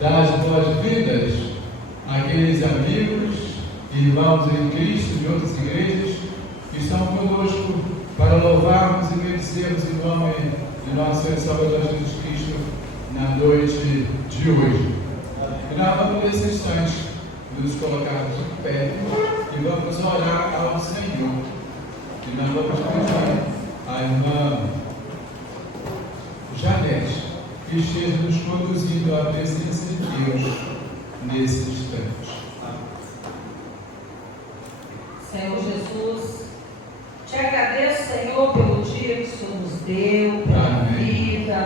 das boas-vindas àqueles amigos e irmãos em Cristo de outras igrejas que estão conosco para louvarmos e agradecermos em nome de nosso Senhor e Salvador Jesus Cristo na noite de hoje. E nós vamos nesse instante nos colocarmos de pé e vamos orar ao Senhor. E nós vamos pedir à irmã Janete que esteja nos conduzindo à presença de Deus nesse instante. Senhor Jesus, te agradeço, Senhor, pelo dia que o Senhor nos deu, pela vida,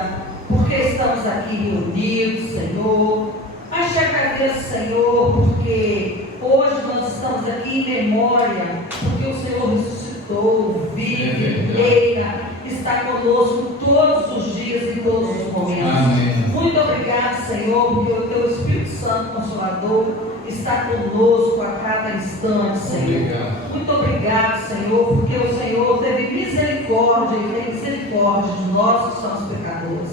porque estamos aqui reunidos, Senhor. Mas te agradeço, Senhor, porque hoje nós estamos aqui em memória, porque o Senhor ressuscitou, vive, reina, está conosco todos os dias e todos os momentos. Amém. Muito obrigado, Senhor, porque o teu Espírito Santo Consolador está conosco a cada instante, Senhor. Obrigado. Muito obrigado, Senhor, porque o Senhor teve misericórdia e tem misericórdia de nós que somos pecadores.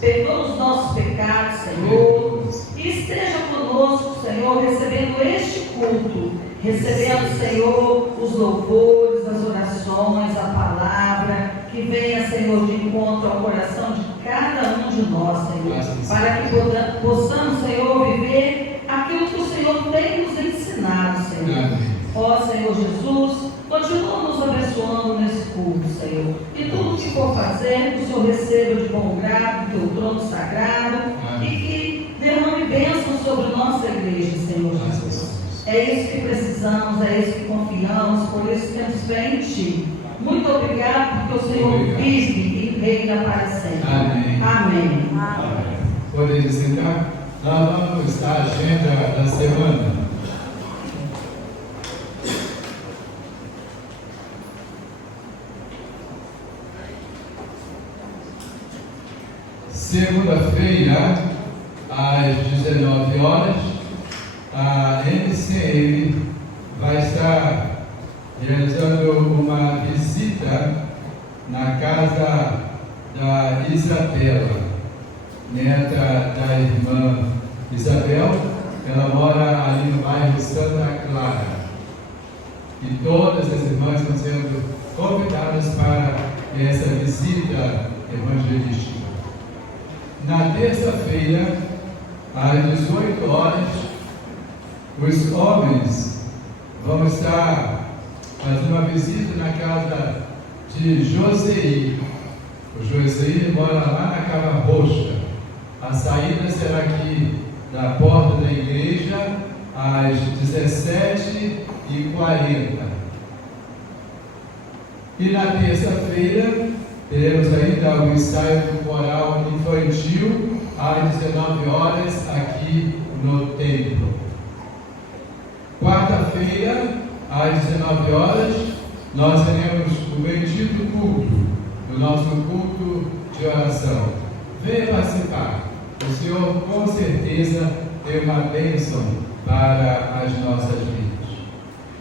Perdoa os nossos pecados, Senhor, e esteja conosco, Senhor, recebendo este culto, recebendo, Senhor, os louvores, as orações, a palavra, que venha, Senhor, de encontro ao coração de cada um de nós, Senhor, para que possamos, Senhor, viver aquilo que o Senhor tem nos ensinado, Senhor. Ó Senhor Jesus, continua nos abençoando nesse culto, Senhor. E tudo que for fazer, que o Senhor receba de bom grado do teu trono sagrado. Amém. E que derrame bênção sobre nossa igreja, Senhor Jesus. É isso que precisamos, é isso que confiamos, por isso temos fé em Ti. Muito obrigado, porque o Senhor vive e reina para sempre. Amém. Amém. Amém. Podemos sentar? Nós vamos à agenda da semana. Segunda-feira, às 19 horas, a MCM vai estar realizando uma visita na casa da Isabela, neta da irmã Isabel. Ela mora ali no bairro Santa Clara. E todas as irmãs estão sendo convidadas para essa visita evangelística. Na terça-feira, às 18 horas, os homens vão estar fazendo uma visita na casa de Joseí. O Joseí mora lá na Cava Roxa. A saída será aqui da porta da igreja às 17h40. E na terça-feira teremos ainda o ensaio do coral infantil às 19 horas aqui no templo. Quarta-feira, às 19 horas, nós teremos o bendito culto, o nosso culto de oração. Venha participar. O Senhor com certeza tem uma bênção para as nossas vidas.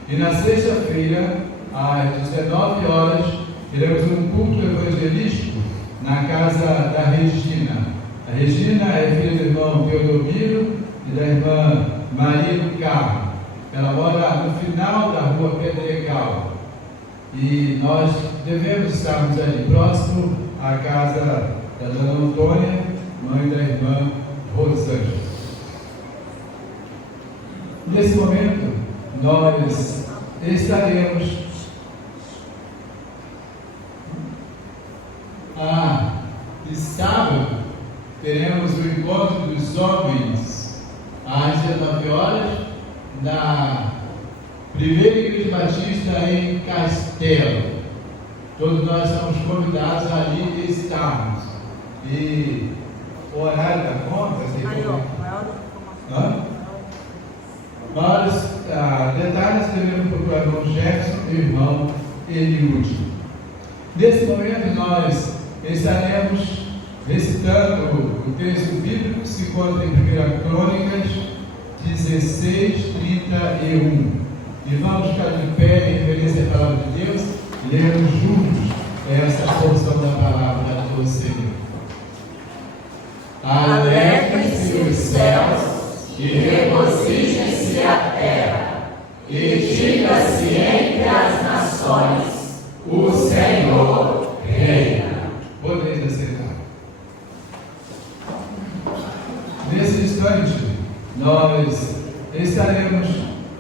E na sexta-feira, às 19 horas, teremos um culto evangelístico na casa da Regina. A Regina é filha do irmão Teodomiro e da irmã Maria do Carmo. Ela mora no final da rua Pedregal. E nós devemos estarmos ali próximo à casa da dona Antônia, mãe da irmã Rosângela. Nesse momento, nós estaremos de sábado, teremos o encontro dos homens às 19 horas na Primeira Igreja Batista em Castelo. Todos nós estamos convidados ali a estarmos. E o horário da conta, maiores detalhes devemos procurar o irmão Jefferson e o irmão Eliúde. Nesse momento nós estaremos recitando o texto bíblico que se encontra em 1 Crônicas 16:31. E vamos ficar de pé em referência à palavra de Deus e lermos juntos essa porção da palavra do Senhor. Alegrem-se os céus nós estaremos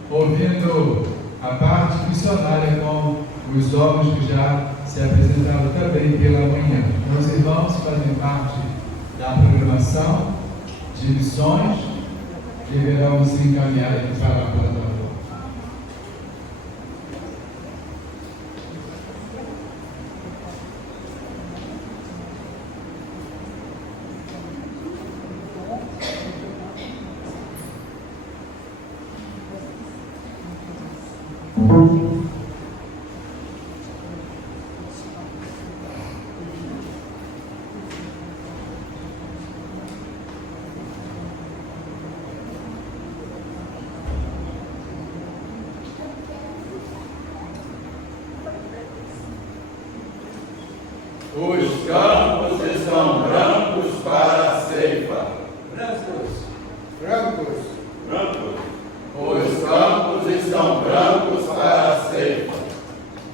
ouvindo a parte missionária com os homens que já se apresentaram também pela manhã. Meus irmãos fazem parte da programação de missões que verão nos encaminhar aqui para a plataforma. Os campos estão brancos para a ceifa. Brancos. Os campos estão brancos para a ceifa.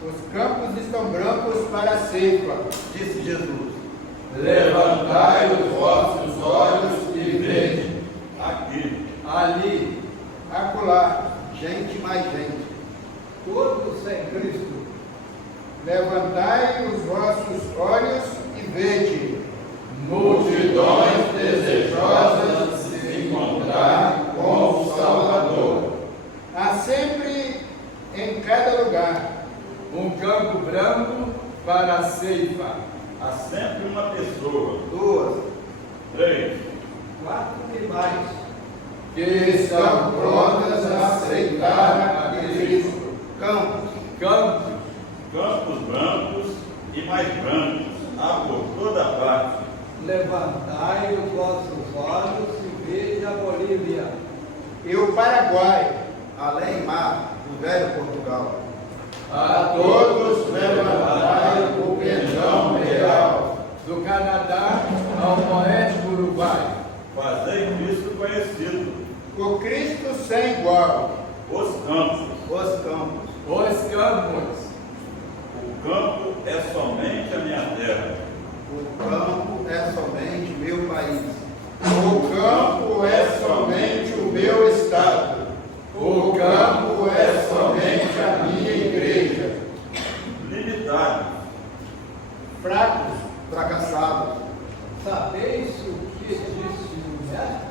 Os campos estão brancos para a ceifa, Disse Jesus: levantai os vossos olhos e vede. Aqui, ali, acolá, gente mais gente, todos sem Cristo. Levantai os vossos olhos e vede. multidões desejosas de se encontrar com o Salvador. Há sempre em cada lugar Um campo branco para a ceifa. Há sempre uma pessoa, 2, 3, 4 e mais Que estão prontas a aceitar a Cristo. Campos. campos brancos e mais brancos, há por toda parte. Levantai os vossos olhos e vede a Bolívia. E o Paraguai, além mar do velho Portugal. A todos levantai o pendão real. Do Canadá ao poético Uruguai. Fazei Cristo conhecido. o Cristo sem igual. Os campos. Os campos. Os campos. O campo é somente a minha terra. O campo é somente meu país. O campo é somente o meu estado. O campo é somente a minha igreja. Limitado. Fracos, Fracassados. Sabeis o que disse o mestre?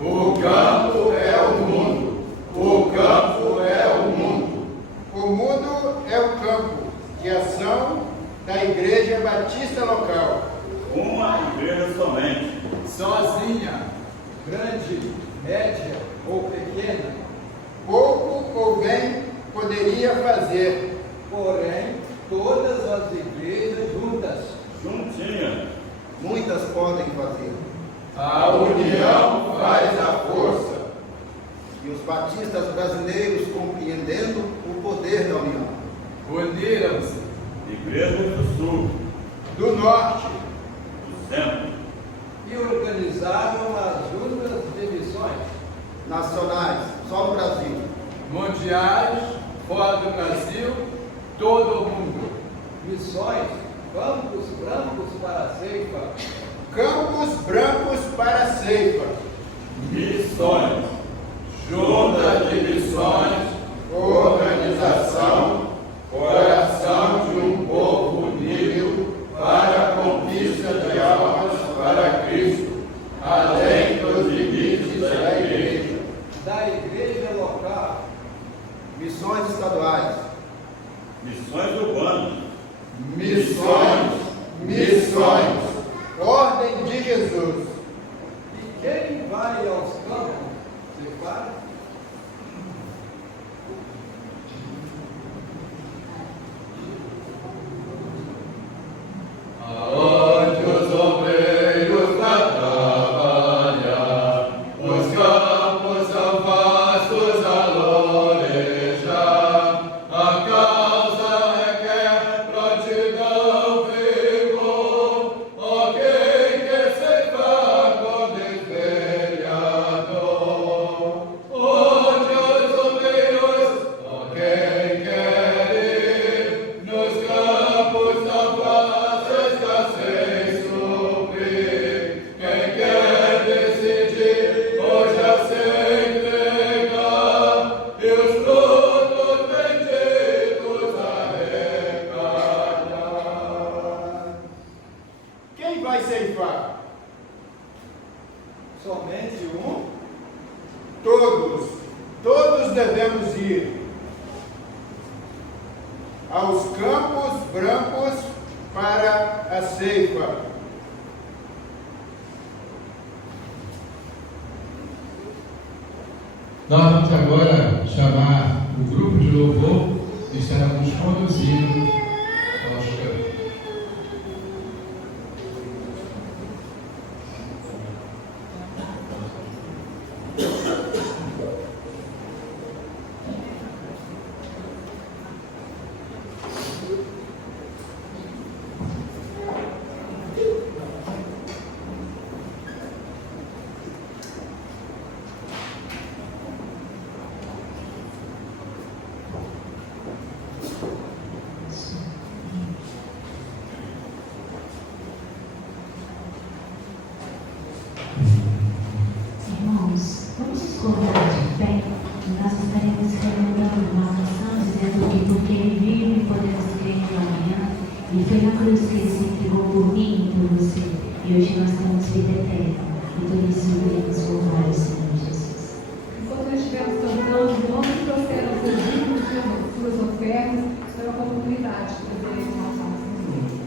O campo é o mundo. O campo é o mundo. o mundo é o campo de ação da Igreja Batista local. Uma igreja somente. Sozinha. Grande, média ou pequena, Pouco ou bem poderia fazer, porém todas as igrejas juntas. Juntinha. Muitas podem fazer. A união faz a força. E os batistas brasileiros, compreendendo o poder da união, Uniram-se. Igreja do Sul, do norte, do Centro, E organizaram as juntas de missões. nacionais, só no Brasil, Mundiais, fora do Brasil, todo o mundo. Missões, campos brancos para a ceifa. campos brancos para a ceifa, missões, junta de missões, organização, coração de um povo unido para a conquista de almas para Cristo, além dos limites da igreja. Da igreja local, missões estaduais, Missões urbanas, missões, ordem de Jesus. e quem vai aos campos, se para? aonde os obreiros trabalham, os campos são vastos a lorejar, a causa requer prontidão, vigor todos devemos ir aos campos brancos para a ceifa. Nós vamos agora chamar o grupo de louvor e estaremos conduzindo aos campos. Irmãos, vamos nos colocar de pé e nós estaremos relembrando uma oração dizendo que porque Ele vive podemos crer no amanhã e foi na cruz que Ele se entregou por mim e por você e hoje nós temos vida eterna e por isso devemos louvar o Senhor Jesus. Enquanto nós estivermos cantando, vamos trouxer os seus dízimos, suas ofertas, pela oportunidade de poder nossa Senhor.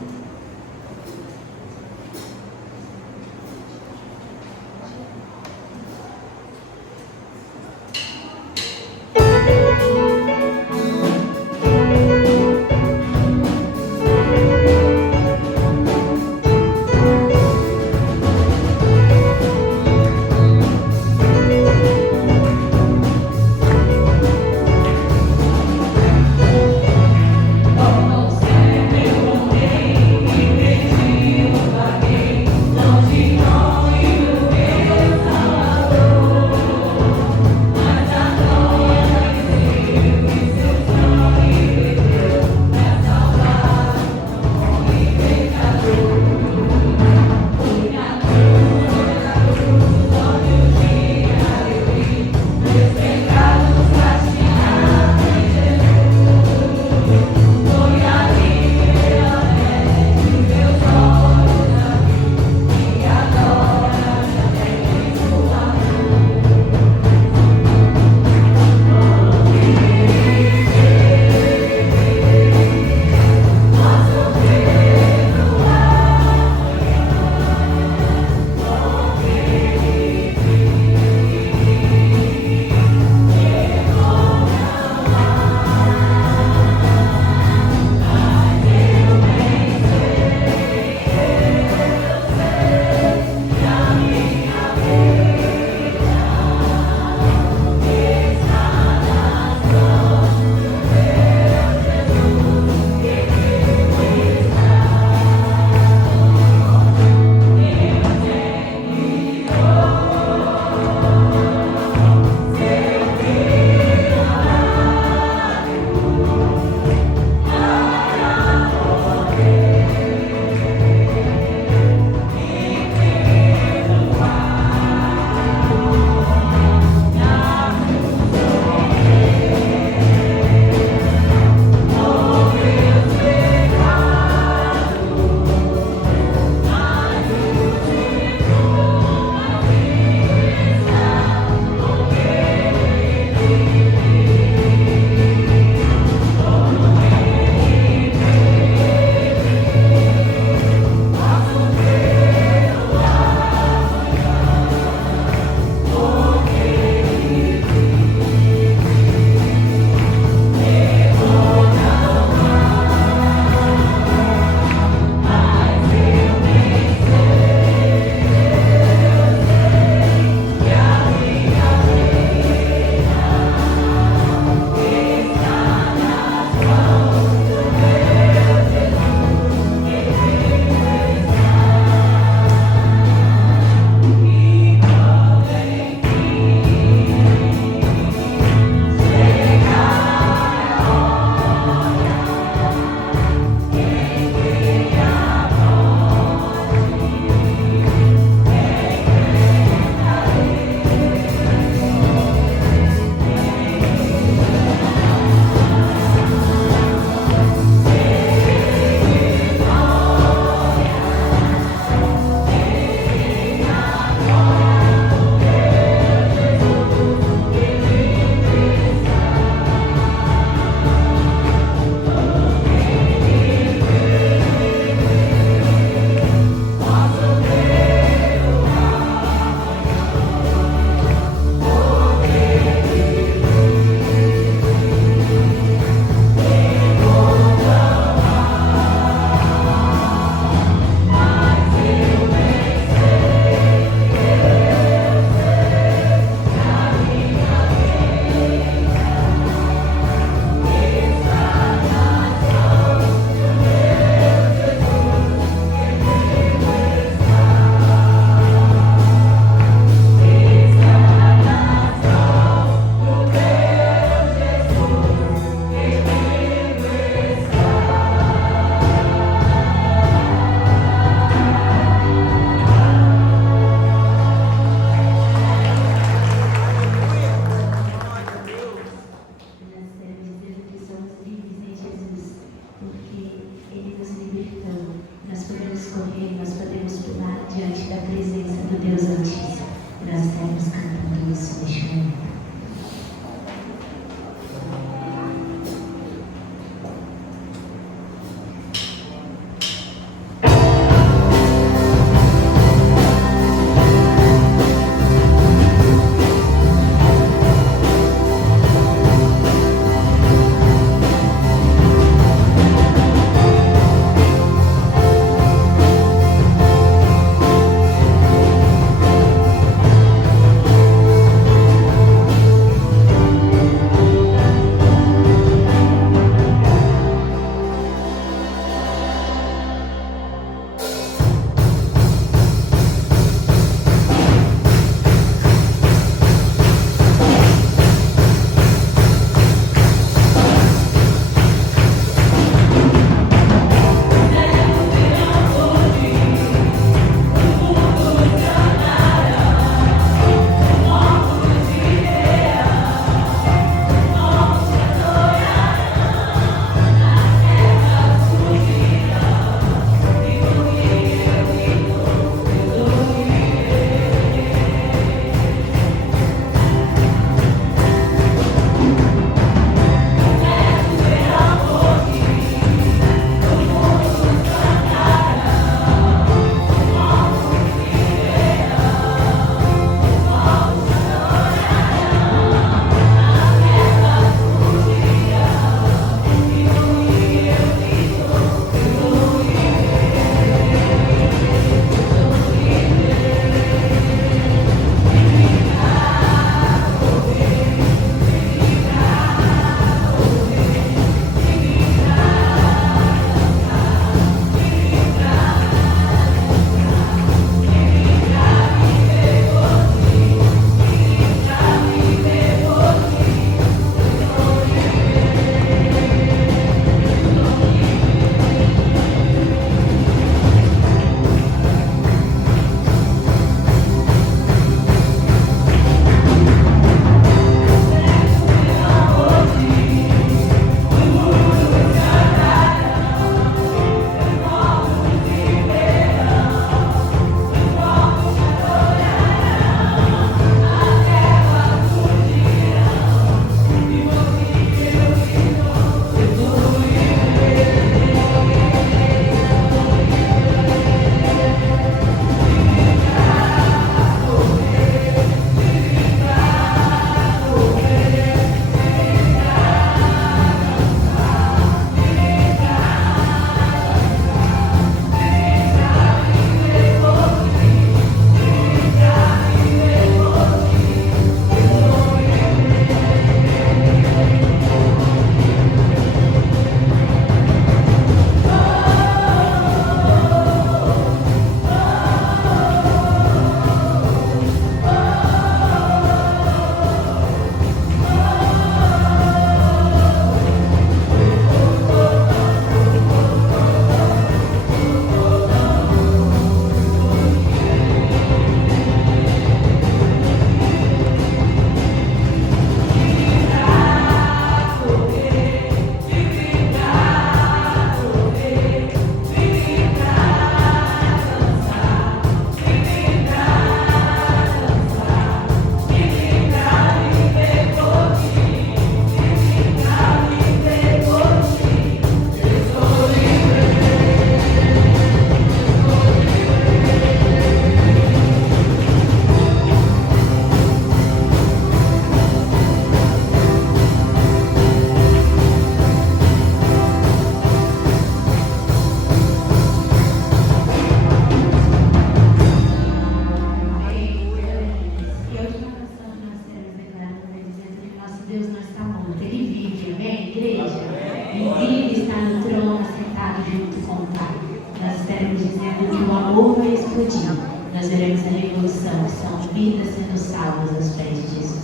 estaremos dizendo que o amor vai explodir. Nós veremos a revolução, que são vidas sendo salvas aos pés de Jesus.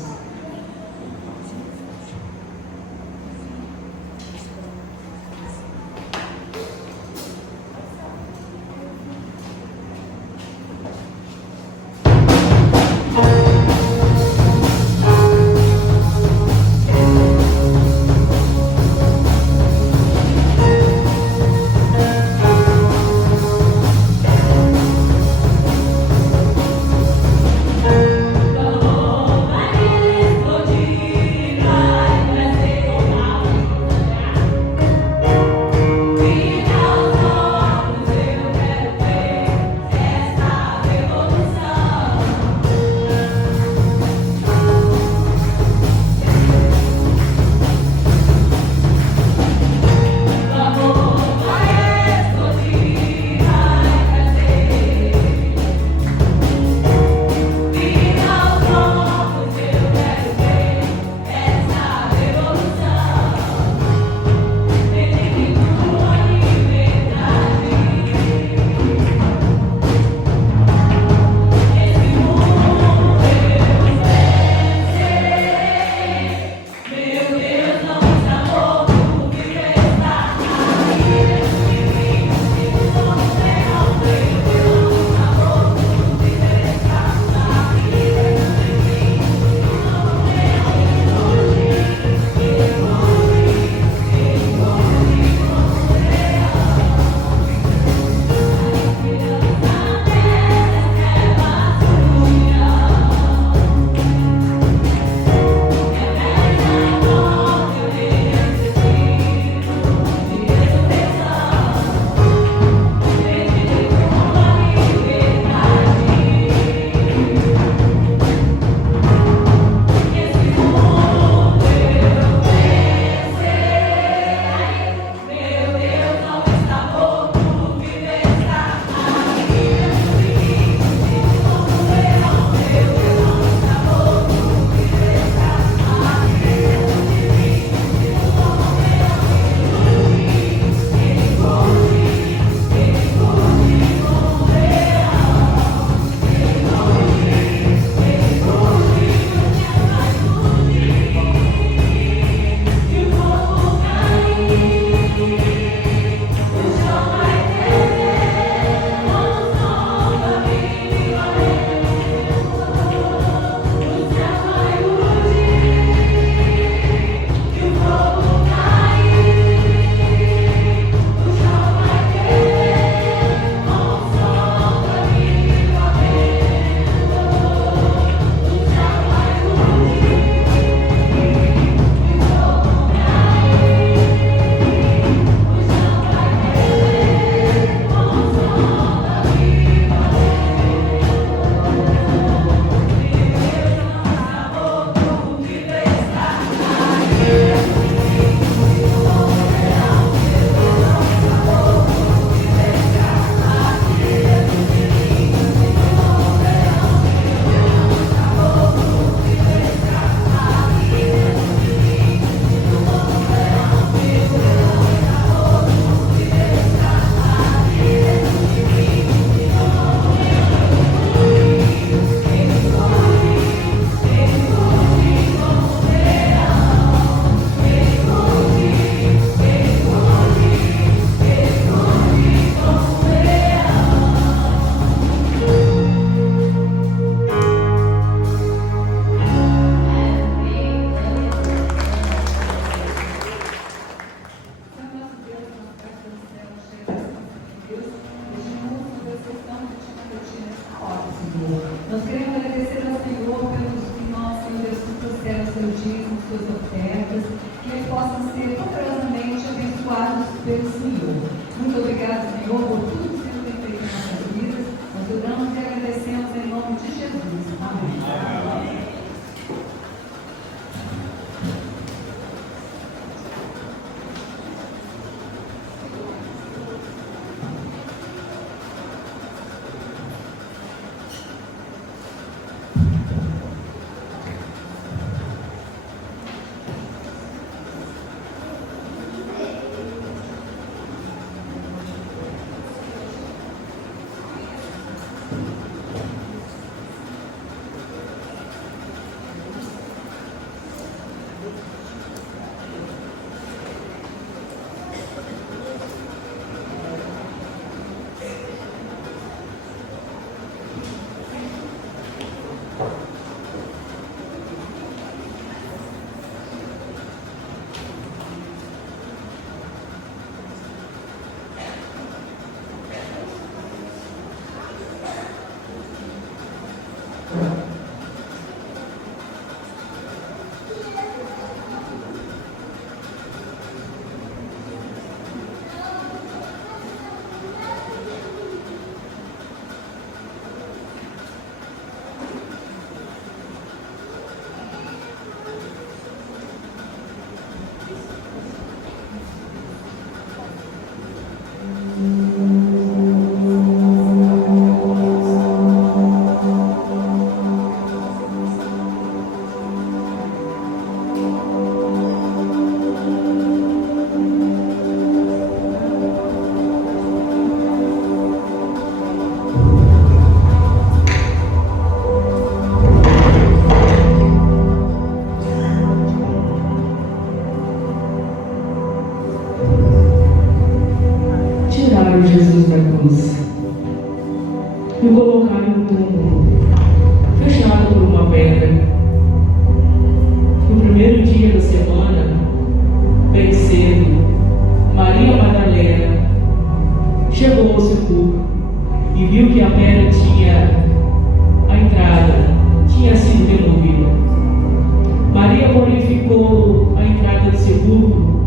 sepulcro,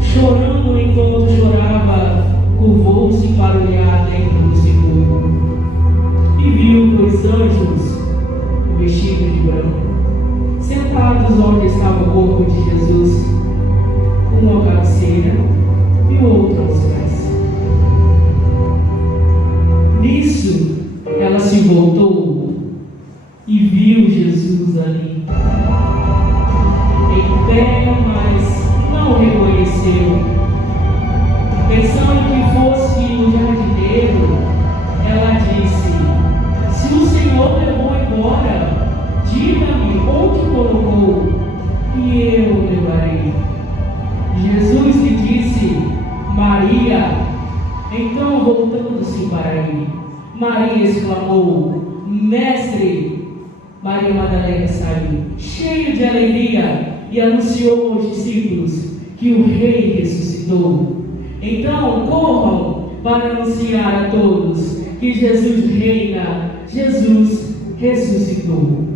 chorando enquanto chorava, curvou-se para olhar dentro do sepulcro e viu 2 anjos vestidos de branco, sentados onde estava o corpo de Jesus, um à cabeceira e o outro aos pés. Nisso, ela se voltou e viu Jesus ali, em pé, mas não o reconheceu. Pensando que fosse o jardineiro, ela disse: se o Senhor levou embora, diga-me onde colocou, e eu o levarei. Jesus lhe disse: Maria. Então, voltando-se para ele, Maria exclamou: Mestre! Maria Madalena saiu, cheia de alegria, e anunciou aos discípulos que o Rei ressuscitou. Então, corram para anunciar a todos que Jesus reina, Jesus ressuscitou.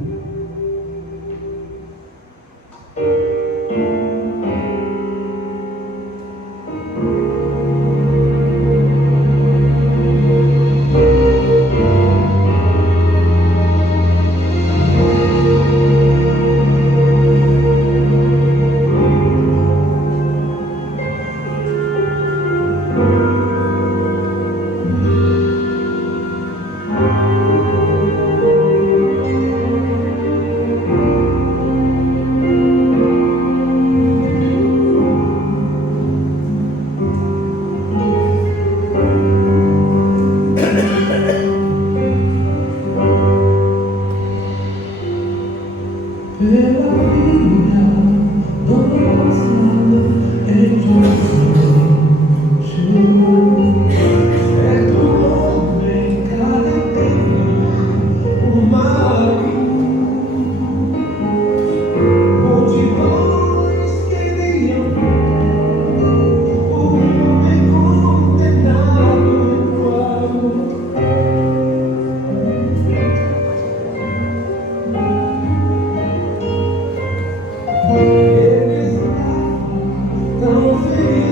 Eles estavam tão felizes.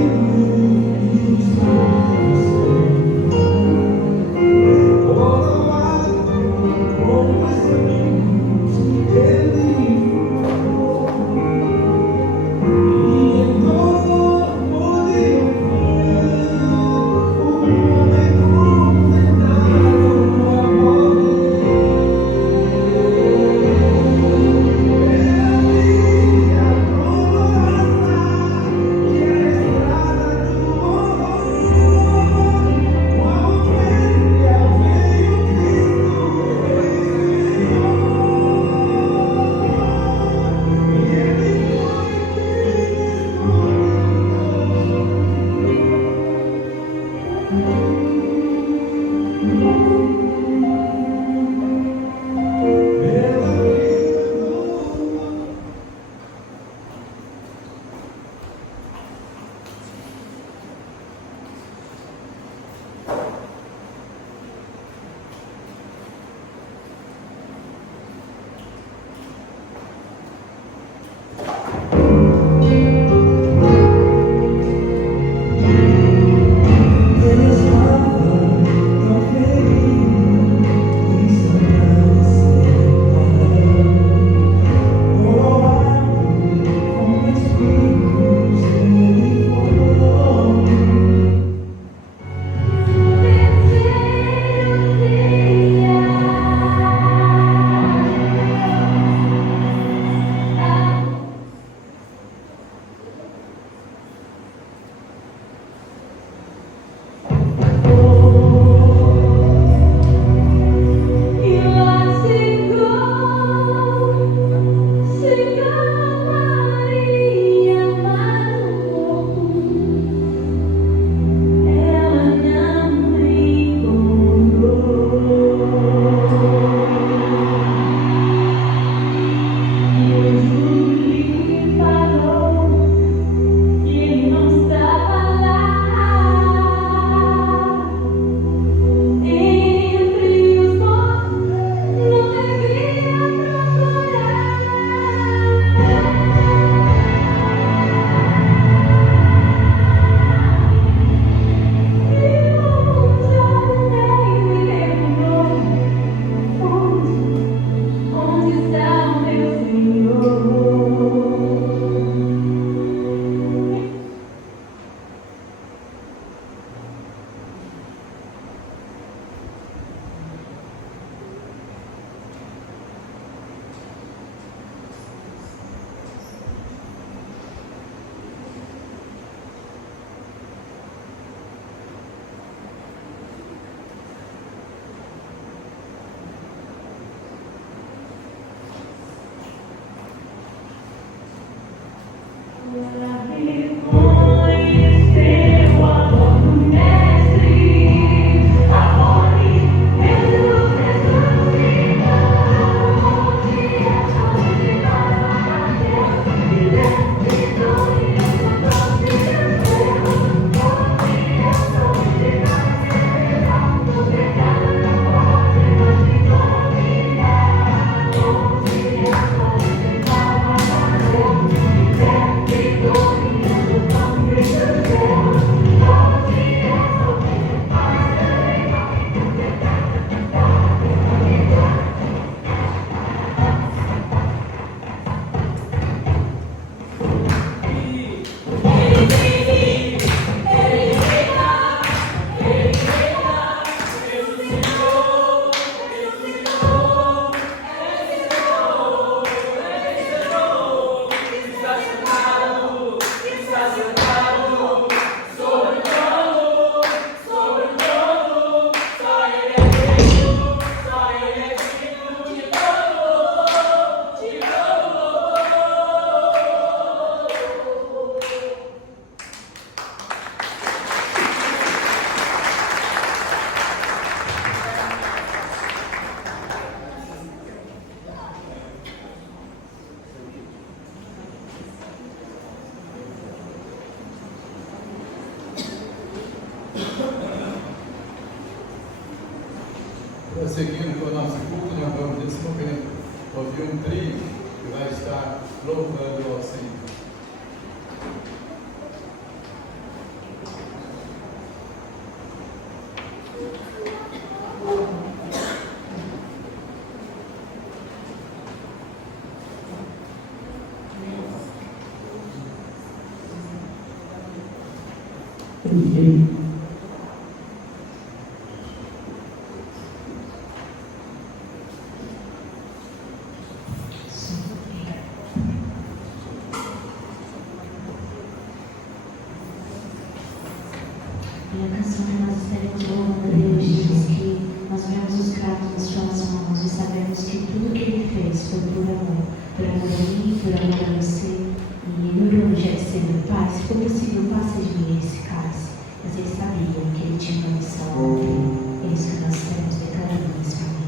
Prosseguindo com o nosso culto, nós vamos nesse momento ouvir um trio que vai estar louvando ao Senhor. E a canção que nós estaremos louvando a Deus diz que nós vemos os gratos nas suas mãos e sabemos que tudo que Ele fez foi por amor a mim, por amor a você. E no projeto de ser meu Pai, se for possível, passa de mim esse cálice. Mas Ele sabia que Ele tinha uma missão a cumprir. É isso que nós estaremos declarando nesse momento.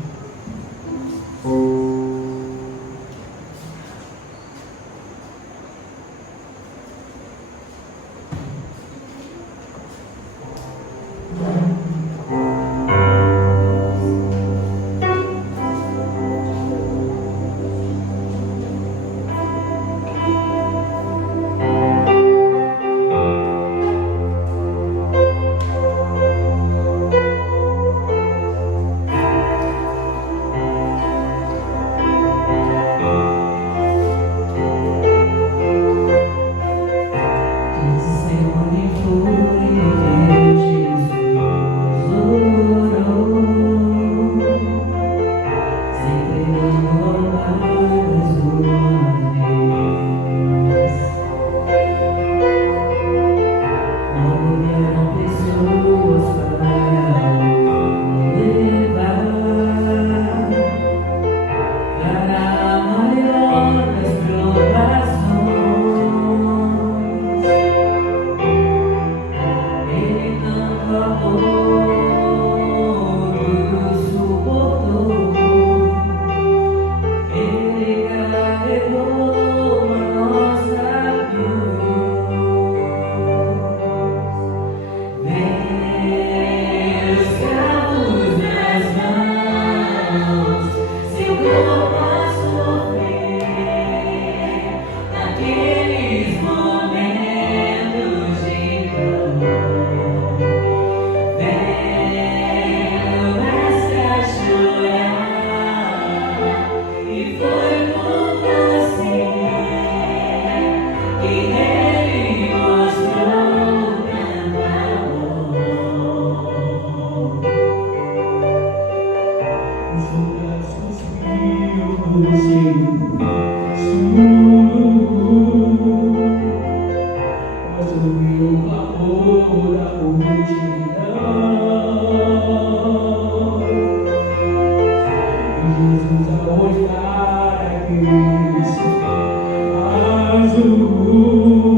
Azul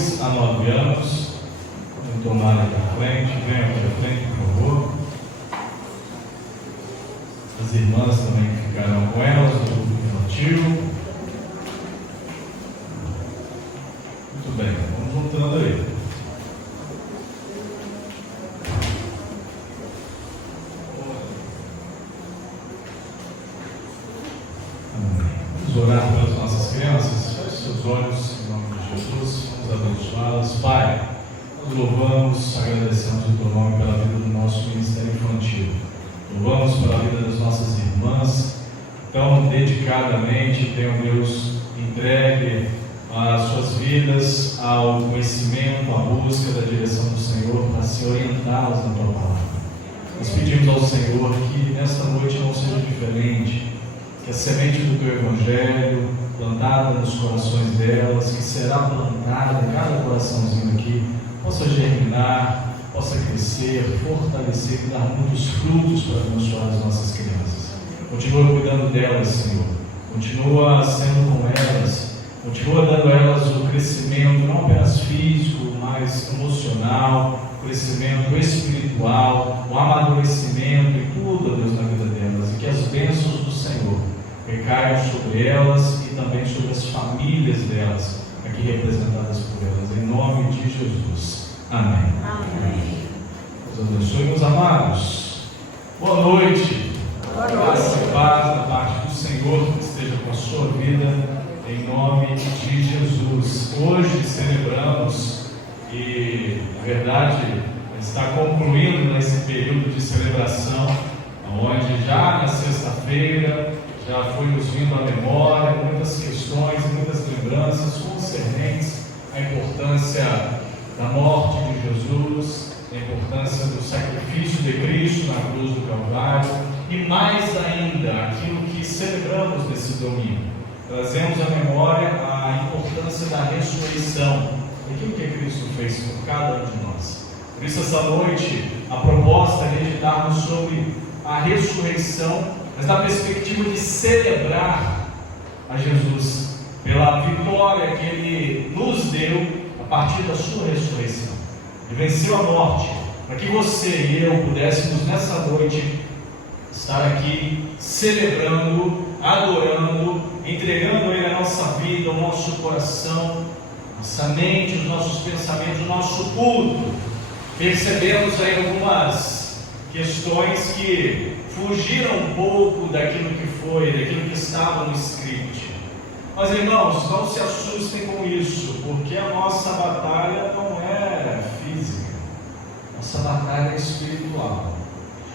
2 a 9 anos. Vamos tomar aqui à frente, venham aqui à frente, por favor. As irmãs também ficaram com elas, do grupo infantil. Muito bem, vamos voltando aí. Vamos orar pelas nossas crianças. Feche seus olhos em nome de Jesus. Vamos abençoá-las. Pai, nós louvamos, agradecemos o teu nome pela vida do nosso ministério infantil. Louvamos pela vida das nossas irmãs, tão dedicadamente, Tenho Deus, entregue as suas vidas ao conhecimento, à busca da direção do Senhor, para se orientá-las na tua palavra. Nós pedimos ao Senhor que nesta noite não seja diferente, que a semente do teu Evangelho, plantada nos corações delas, que será plantada em cada coraçãozinho aqui, possa germinar, possa crescer, fortalecer e dar muitos frutos para abençoar as nossas crianças. Continua cuidando delas, Senhor. Continua sendo com elas. Continua dando a elas o crescimento, não apenas físico, mas emocional, o crescimento espiritual, o amadurecimento e tudo, Deus, na vida delas. E que as bênçãos do Senhor recaiam sobre elas e também sobre as famílias delas, aqui representadas por elas. Em nome de Jesus. Amém. Amém. Deus abençoe, meus amados. Boa noite. Graça e paz da parte do Senhor que esteja com a sua vida, em nome de Jesus. Hoje celebramos, e na verdade está concluindo nesse período de celebração, onde já na sexta-feira já foi nos vindo à memória muitas questões e muitas lembranças concernentes à importância da morte de Jesus, a importância do sacrifício de Cristo na cruz do Calvário e mais ainda aquilo que celebramos nesse domingo. Trazemos à memória a importância da ressurreição, aquilo que Cristo fez por cada um de nós. Por isso essa noite a proposta é meditarmos sobre a ressurreição, mas na perspectiva de celebrar a Jesus pela vitória que Ele nos deu a partir da sua ressurreição. Ele venceu a morte, para que você e eu pudéssemos nessa noite estar aqui celebrando, adorando, entregando a Ele a nossa vida, o nosso coração, nossa mente, os nossos pensamentos, o nosso culto. Percebemos aí algumas questões que fugiram um pouco daquilo que foi, daquilo que estava no script. Mas irmãos, não se assustem com isso, porque a nossa batalha não é física, nossa batalha é espiritual.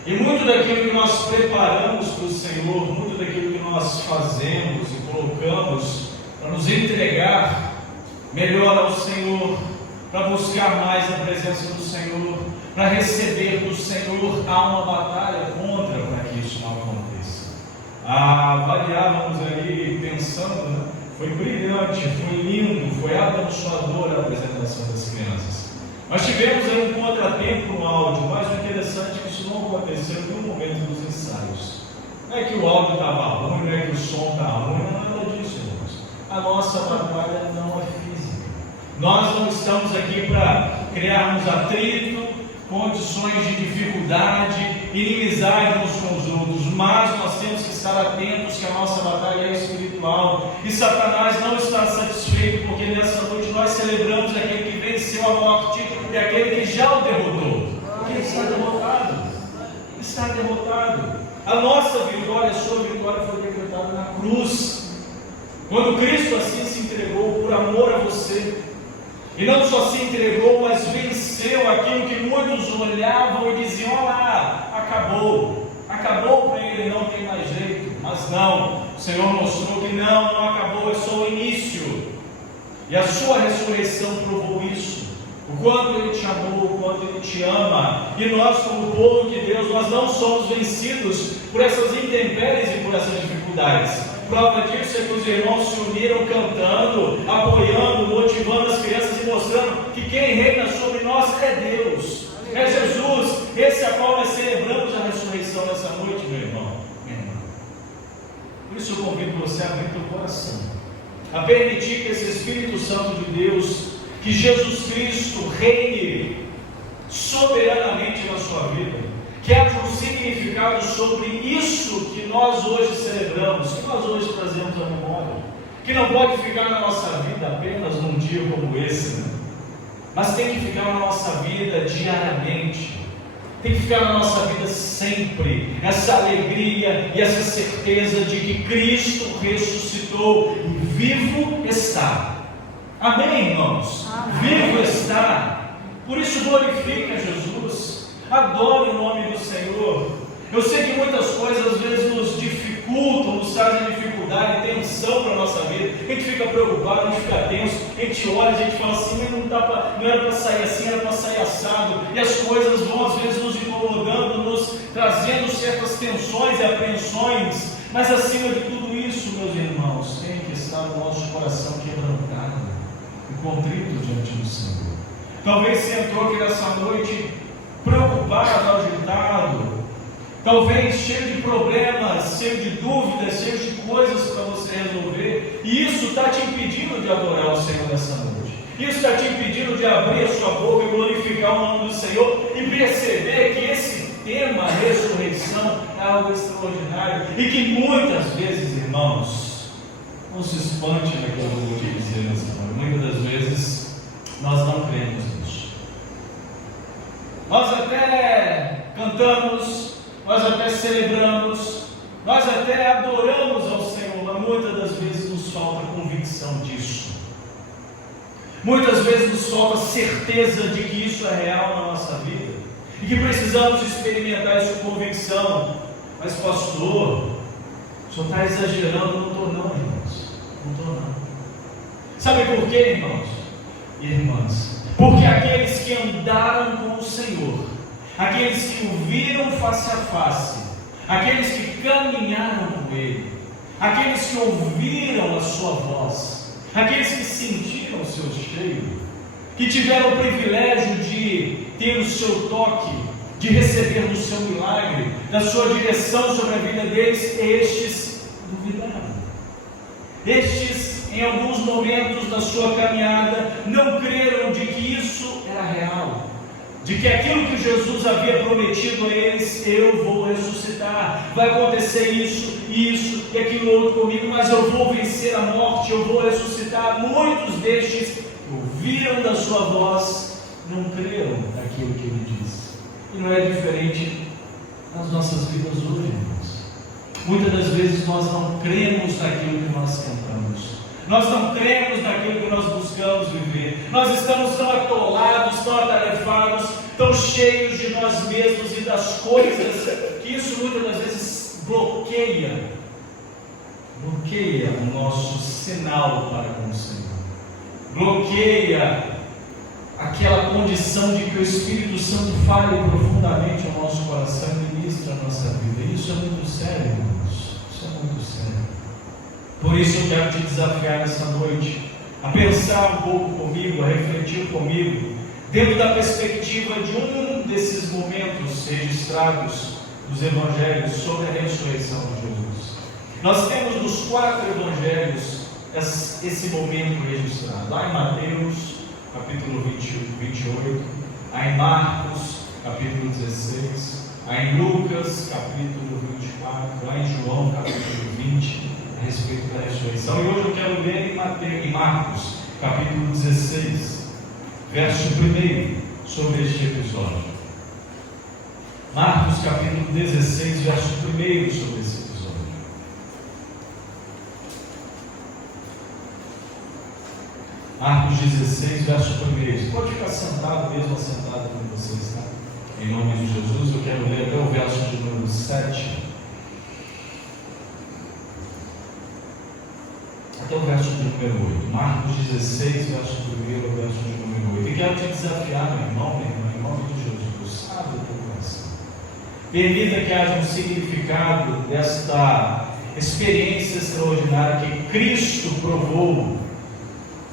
E muito daquilo que nós preparamos para o Senhor, muito daquilo que nós fazemos e colocamos para nos entregar melhor ao Senhor, para buscar mais a presença do Senhor, para receber do Senhor, há uma batalha contra para que isso não aconteça. Avaliávamos ali pensando, né? Foi brilhante, foi lindo, foi abençoadora a apresentação das crianças. Nós tivemos aí um contratempo no áudio, mas o interessante é que isso não aconteceu em nenhum momento dos ensaios. Não é que o áudio estava ruim, não é que o som estava ruim, não é nada disso, irmãos. A nossa batalha não é física. Nós não estamos aqui para criarmos atrito, condições de dificuldade, inimizade uns com os outros, mas nós temos que estar atentos que a nossa batalha é espiritual, e Satanás não está satisfeito, porque nessa noite nós celebramos aquele que venceu a morte e aquele que já o derrotou, porque ele está derrotado, está derrotado. A nossa vitória, a sua vitória foi decretada na cruz, quando Cristo assim se entregou por amor a você. E não só se entregou, mas venceu aquilo que muitos olhavam e diziam: olha lá, acabou para ele, não tem mais jeito. Mas não, o Senhor mostrou que não acabou, é só o início. E a sua ressurreição provou isso, o quanto Ele te amou, o quanto Ele te ama. E nós, como povo de Deus, nós não somos vencidos por essas intempéries e por essas dificuldades. Prova disso é que os irmãos se uniram cantando, apoiando, motivando as crianças e mostrando que quem reina sobre nós é Deus, é Jesus, esse a qual nós celebramos a ressurreição nessa noite, meu irmão, minha irmã. Por isso eu convido você a abrir teu coração, a permitir que esse Espírito Santo de Deus, que Jesus Cristo reine soberanamente na sua vida, que haja um significado sobre isso que nós hoje celebramos, que nós hoje trazemos à memória, que não pode ficar na nossa vida apenas num dia como esse, né? Mas tem que ficar na nossa vida diariamente, tem que ficar na nossa vida sempre, essa alegria e essa certeza de que Cristo ressuscitou e vivo está. Amém, irmãos? Amém. Vivo está. Por isso glorifica Jesus, adore o nome do Senhor. Eu sei que muitas coisas às vezes nos dificultam, nos trazem dificuldade, tensão para a nossa vida. A gente fica preocupado, a gente fica tenso, a gente olha, a gente fala assim, mas não era para sair assim, era para sair assado. E as coisas vão às vezes nos incomodando, nos trazendo certas tensões e apreensões. Mas acima de tudo isso, meus irmãos, tem que estar o nosso coração quebrantado e contrito diante do Senhor. Talvez você entrou aqui nessa noite preocupado, agitado, talvez cheio de problemas, cheio de dúvidas, cheio de coisas para você resolver, e isso está te impedindo de adorar o Senhor nessa noite. Isso está te impedindo de abrir a sua boca e glorificar o nome do Senhor e perceber que esse tema, ressurreição, é algo extraordinário e que muitas vezes, irmãos, não se espante naquilo que eu vou te dizer nessa noite. Muitas das vezes nós não cremos nisso. Nós até cantamos, nós até celebramos, nós até adoramos ao Senhor, mas muitas das vezes nos falta convicção disso. Muitas vezes nos falta certeza de que isso é real na nossa vida e que precisamos experimentar isso com convicção. Mas pastor, o senhor está exagerando. Não estou não, irmãos, não estou não. Sabe por quê, irmãos e irmãs? Porque aqueles que andaram com o Senhor, aqueles que o viram face a face, aqueles que caminharam com Ele, aqueles que ouviram a sua voz, aqueles que sentiram o seu cheiro, que tiveram o privilégio de ter o seu toque, de receber o seu milagre, da sua direção sobre a vida deles, estes duvidaram. Estes, em alguns momentos da sua caminhada, não creram de que isso era real, de que aquilo que Jesus havia prometido a eles, eu vou ressuscitar, vai acontecer isso e aquilo outro comigo, mas eu vou vencer a morte, eu vou ressuscitar. Muitos destes ouviram da sua voz, não creram naquilo que ele disse. E não é diferente nas nossas vidas hoje, irmãos. Muitas das vezes nós não cremos naquilo que nós cantamos, nós não cremos naquilo que nós buscamos viver. Nós estamos tão atolados, tão atarefados, tão cheios de nós mesmos e das coisas, que isso muitas das vezes bloqueia o nosso sinal para com o Senhor, bloqueia aquela condição de que o Espírito Santo fale profundamente ao nosso coração e ministre a nossa vida. E isso é muito sério, irmãos, isso é muito sério. Por isso eu quero te desafiar nessa noite a pensar um pouco comigo, a refletir comigo, dentro da perspectiva de um desses momentos registrados dos Evangelhos sobre a ressurreição de Jesus. Nós temos nos 4 Evangelhos esse momento registrado. Lá em Mateus, capítulo 28, há em Marcos, capítulo 16, há em Lucas, capítulo 24, há em João, capítulo 20, a respeito da ressurreição. E hoje eu quero ler em Marcos, capítulo 16, verso 1, sobre este episódio. Marcos, capítulo 16, verso 1, sobre esse episódio. Marcos 16, verso 1. Você pode ficar sentado, mesmo assentado como você está. Em nome de Jesus, eu quero ler até o verso de número 7. Até o verso de número 8. Marcos 16, verso 1 ao verso de número 8. E quero te desafiar, meu irmão, minha irmã, em nome de Jesus. Abre o teu coração. Permita que haja um significado desta experiência extraordinária que Cristo provou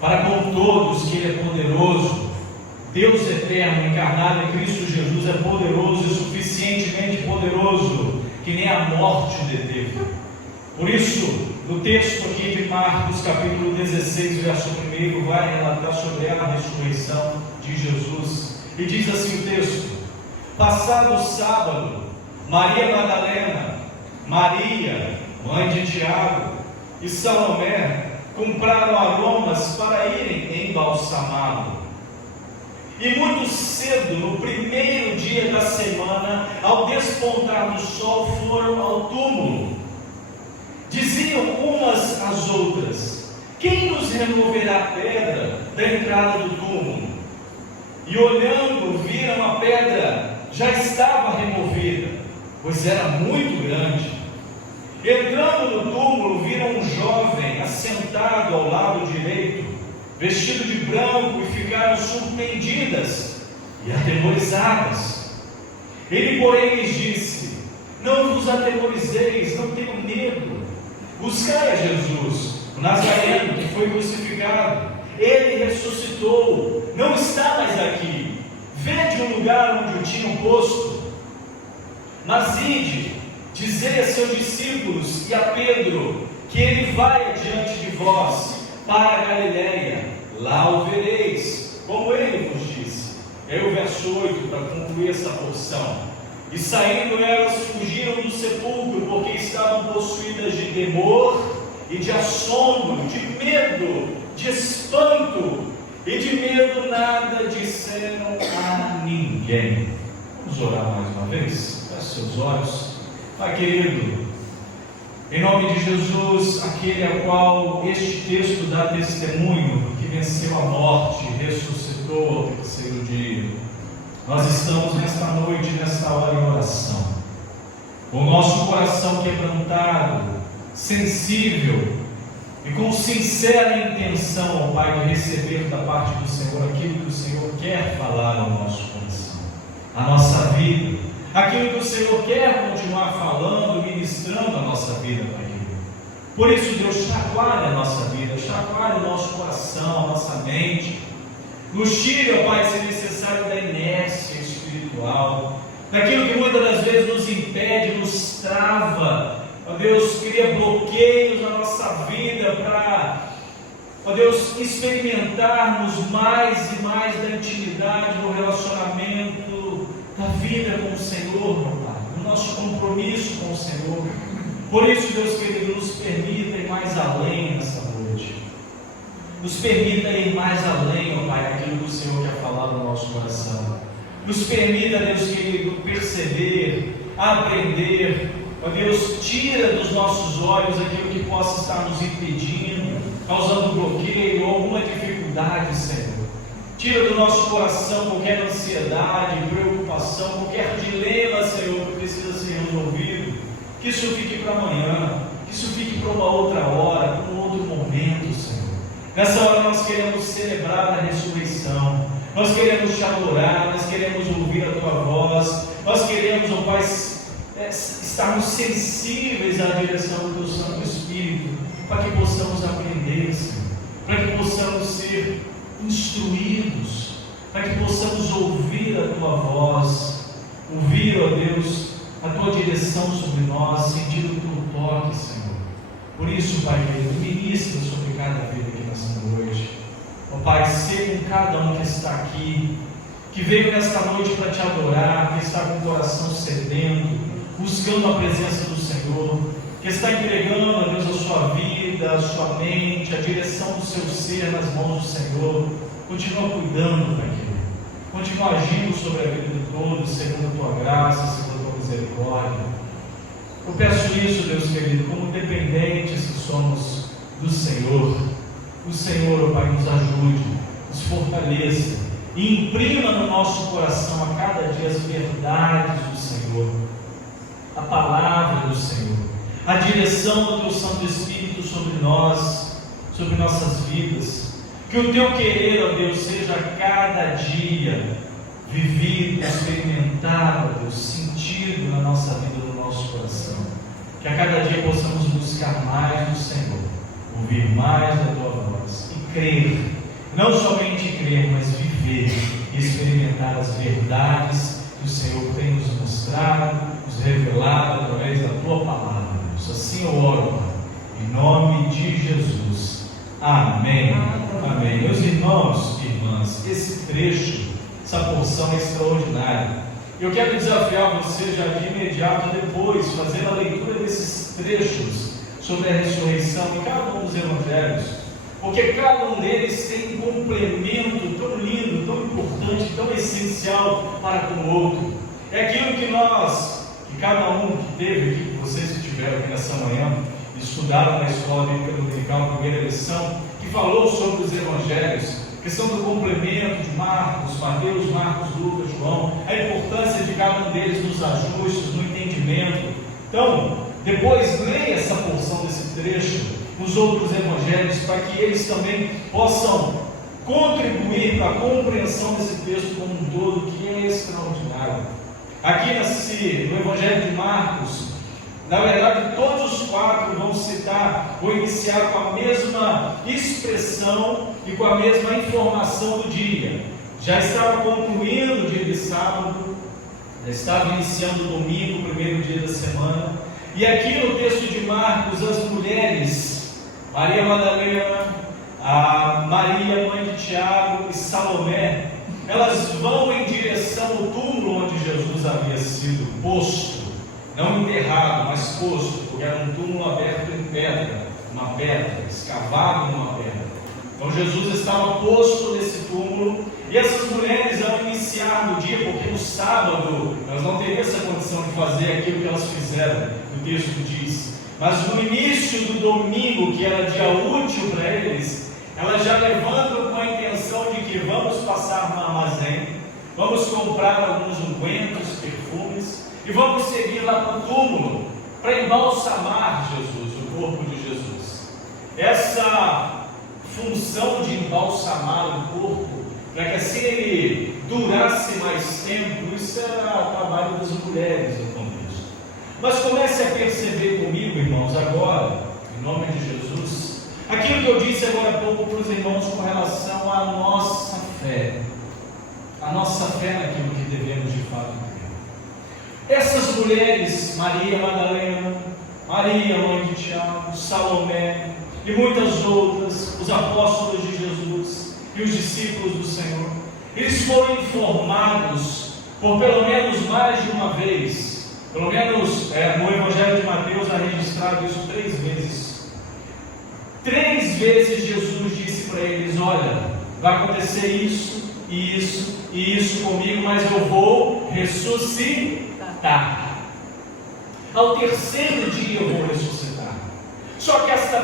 para com todos, que Ele é poderoso. Deus eterno, encarnado em Cristo Jesus, é poderoso e suficientemente poderoso, que nem a morte o deteve. Por isso, no texto aqui de Marcos, capítulo 16, verso 1, vai relatar sobre a ressurreição de Jesus. E diz assim o texto: passado o sábado, Maria Madalena, Maria, mãe de Tiago, e Salomé compraram aromas para irem embalsamá-lo. E muito cedo, no primeiro dia da semana, ao despontar do sol, foram ao túmulo. Diziam umas às outras: quem nos removerá a pedra da entrada do túmulo? E olhando, viram a pedra já estava removida, pois era muito grande. Entrando no túmulo, viram um jovem assentado ao lado direito, vestido de branco, e ficaram surpreendidas e atemorizadas. Ele, porém, lhes disse: não vos atemorizeis, não tenham medo. Buscai a Jesus, o Nazareno, que foi crucificado. Ele ressuscitou, não está mais aqui. Vede o lugar onde o tinham posto. Mas ide, dizei a seus discípulos e a Pedro que ele vai adiante de vós para a Galiléia, lá o vereis, como ele vos disse. É o verso 8 para concluir essa porção. E saindo elas, fugiram do sepulcro, porque estavam possuídas de temor e de assombro, de medo, de espanto, e de medo nada disseram a ninguém. Vamos orar mais uma vez? Feche seus olhos. Pai querido, em nome de Jesus, aquele ao qual este texto dá testemunho, que venceu a morte e ressuscitou ao terceiro dia, nós estamos nesta noite, nesta hora em oração, com o nosso coração quebrantado, sensível e com sincera intenção, ó Pai, de receber da parte do Senhor aquilo que o Senhor quer falar ao nosso coração, à nossa vida, aquilo que o Senhor quer continuar falando, ministrando a nossa vida, Pai querido. Por isso, Deus, chacoalha a nossa vida, chacoalha o nosso coração, a nossa mente. Nos tire, ó Pai, se necessário, da inércia espiritual, daquilo que muitas das vezes nos impede, nos trava. Ó Deus, cria bloqueios na nossa vida para, ó Deus, experimentarmos mais e mais da intimidade, do relacionamento, da vida com o Senhor, ó Pai, do nosso compromisso com o Senhor. Por isso, Deus querido, nos permita ir mais além nessa noite. Nos permita ir mais além, ó Pai, daquilo que o Senhor quer falar no nosso coração. Nos permita, Deus querido, perceber, aprender. Ó Deus, tira dos nossos olhos aquilo que possa estar nos impedindo, causando bloqueio ou alguma dificuldade, Senhor. Tira do nosso coração qualquer ansiedade, preocupação, qualquer dilema, Senhor, que precisa ser resolvido. Que isso fique para amanhã, que isso fique para uma outra hora, para um outro momento, Senhor. Nessa hora nós queremos celebrar a ressurreição, nós queremos te adorar, nós queremos ouvir a tua voz, nós queremos, ó Pai, estarmos sensíveis à direção do teu Santo Espírito, para que possamos aprender, Senhor, para que possamos ser instruídos, para que possamos ouvir a tua voz, ouvir, ó Deus, a tua direção sobre nós, sentir o teu toque, Senhor. Por isso, Pai querido, ministra sobre cada vida aqui nessa noite. Ó Pai, seja com cada um que está aqui, que veio nesta noite para te adorar, que está com o coração sedento, buscando a presença do Senhor, que está entregando, ó Deus, a sua vida, a sua mente, a direção do seu ser nas mãos do Senhor. Continua cuidando, Pai querido. Continua agindo sobre a vida de todos, segundo a tua graça, segundo a tua misericórdia. Eu peço isso, Deus querido, como dependentes que somos do Senhor. O Senhor, ó Pai, nos ajude, nos fortaleça e imprima no nosso coração a cada dia as verdades do Senhor, a palavra do Senhor, a direção do teu Santo Espírito sobre nós, sobre nossas vidas. Que o teu querer, ó Deus, seja a cada dia vivido, experimentado, Deus, sentido na nossa vida, no nosso coração. Que a cada dia possamos buscar mais do Senhor, ouvir mais da tua voz e crer, não somente crer, mas viver e experimentar as verdades que o Senhor tem nos mostrado, nos revelado através da tua palavra, Deus. Assim assim eu oro, em nome de Jesus. Amém. Amém. Meus irmãos e irmãs, esse trecho, essa porção é extraordinária. Eu quero desafiar você já de imediato, depois, fazendo a leitura desses trechos sobre a ressurreição em cada um dos evangelhos, porque cada um deles tem um complemento tão lindo, tão importante, tão essencial para com o outro. É aquilo que cada um que teve aqui, vocês que estiveram aqui nessa manhã, estudaram na escola bíblica dominical, primeira lição, que falou sobre os evangelhos, questão do complemento de Marcos, Mateus, Marcos, Lucas, João, a importância de cada um deles nos ajustes, no entendimento. Então, depois leia essa porção desse trecho nos outros evangelhos, para que eles também possam contribuir para a compreensão desse texto como um todo, que é extraordinário. Aqui no evangelho de Marcos, na verdade, todos os quatro vão iniciar com a mesma expressão e com a mesma informação do dia. Já estava concluindo o dia de sábado, já estava iniciando o domingo, o primeiro dia da semana. E aqui no texto de Marcos, as mulheres, Maria Madalena, a Maria, mãe de Tiago, e Salomé, elas vão em direção ao túmulo onde Jesus havia sido posto. Não enterrado, mas posto, porque era um túmulo aberto em pedra, uma pedra, escavado numa pedra. Então Jesus estava posto nesse túmulo, e essas mulheres vão iniciar no dia, porque no sábado elas não teriam essa condição de fazer aquilo que elas fizeram, o texto diz. Mas no início do domingo, que era dia útil para eles, elas já levantam com a intenção de que vamos passar no armazém, vamos comprar alguns ungüentos, perfumes, e vamos seguir lá para o túmulo, para embalsamar Jesus, o corpo de Jesus. Essa função de embalsamar o corpo, para que assim ele durasse mais tempo, isso era o trabalho das mulheres no contexto. Mas comece a perceber comigo, irmãos, agora, em nome de Jesus, aquilo que eu disse agora há pouco para os irmãos com relação à nossa fé. A nossa fé naquilo que devemos de fato crer. Essas mulheres, Maria Madalena, Maria, mãe de Tiago, Salomé e muitas outras, os apóstolos de Jesus e os discípulos do Senhor, eles foram informados por pelo menos mais de uma vez, pelo menos no Evangelho de Mateus é registrado isso 3 vezes. 3 vezes Jesus disse para eles: olha, vai acontecer isso, e isso e isso comigo, mas eu vou ressuscitar. Ao 3º dia eu vou ressuscitar. Só que essa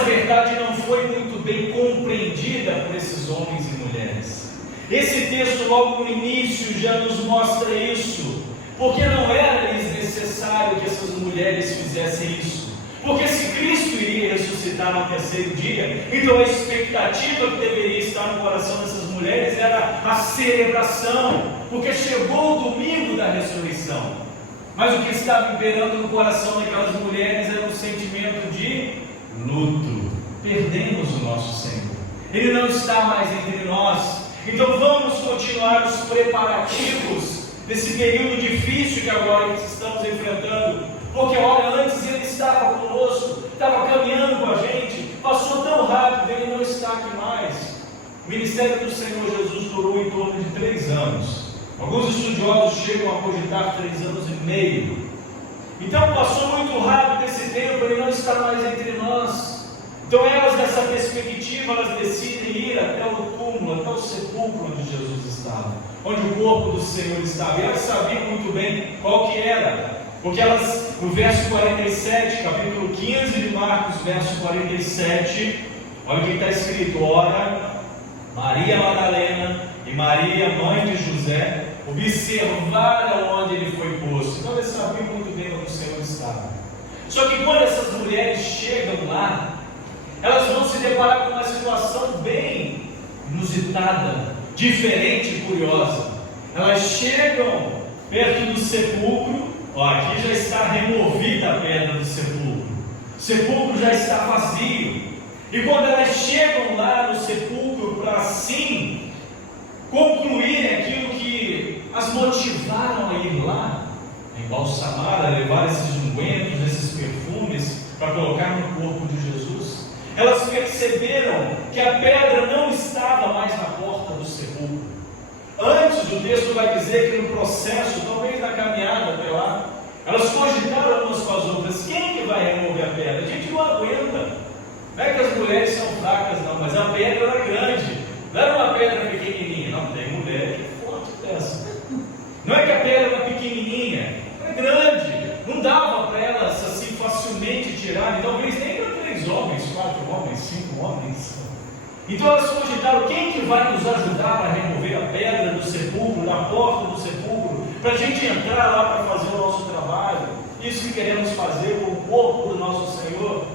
verdade não foi muito bem compreendida por esses homens e mulheres. Esse texto logo no início já nos mostra isso, porque não era-lhes necessário que essas mulheres fizessem isso, porque se Cristo iria ressuscitar no 3º dia, então a expectativa que deveria estar no coração dessas mulheres era a celebração, porque chegou o domingo da ressurreição. Mas o que estava imperando no coração daquelas mulheres era um sentimento de luto. Perdemos o nosso Senhor, Ele não está mais entre nós. Então vamos continuar os preparativos desse período difícil que agora estamos enfrentando, porque a hora antes Ele estava conosco, estava caminhando com a gente, passou tão rápido, Ele não está aqui mais. O ministério do Senhor Jesus durou em torno de 3 anos. Alguns estudiosos chegam a cogitar 3 anos e meio. Então passou muito rápido esse tempo, Ele não está mais entre nós. Então elas, nessa perspectiva, elas decidem ir até o túmulo, até o sepulcro onde Jesus estava, onde o corpo do Senhor estava. E elas sabiam muito bem qual que era, porque elas, no verso 47, capítulo 15 de Marcos, verso 47, olha o que está escrito: ora, Maria Madalena e Maria, mãe de José, observaram onde ele foi posto. Então eles sabiam muito bem onde o Senhor estava. Só que quando essas mulheres chegam lá, elas vão se deparar com uma situação bem inusitada, diferente e curiosa. Elas chegam perto do sepulcro. Aqui já está removida a pedra do sepulcro. O sepulcro já está vazio. E quando elas chegam lá no sepulcro para assim concluir aquilo que as motivaram a ir lá, embalsamar, a levar esses ungüentos, esses perfumes para colocar no corpo de Jesus. Elas perceberam que a pedra não estava mais na porta do sepulcro. Antes, o texto vai dizer que no processo, talvez na caminhada até lá, elas cogitaram umas com as outras: quem que vai remover a pedra? A gente não aguenta. Não é que as mulheres são fracas, não, mas a pedra era grande. Não era uma pedra pequenininha, não. Tem mulher que é forte dessa. Não é que a pedra era pequenininha, era grande. Não dava para elas assim facilmente tirarem, talvez nem para 3 homens, 4 homens, 5 homens. Então elas cogitaram: quem que vai nos ajudar a remover a pedra do sepulcro, da porta do sepulcro, para a gente entrar lá para fazer o nosso trabalho, isso que queremos fazer com o corpo do nosso Senhor.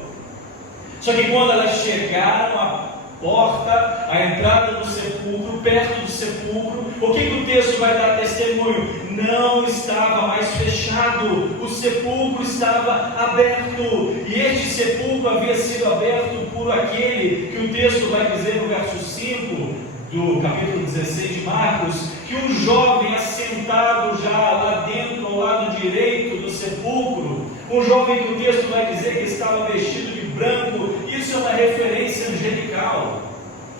Só que quando elas chegaram à porta, à entrada do sepulcro, perto do sepulcro, o que o texto vai dar testemunho? Não estava mais fechado, o sepulcro estava aberto, e este sepulcro havia sido aberto por aquele que o texto vai dizer no verso 5 do capítulo 16 de Marcos, que um jovem assentado já lá dentro, ao lado direito do sepulcro, um jovem que o texto vai dizer que estava vestido de branco. Isso é uma referência angelical.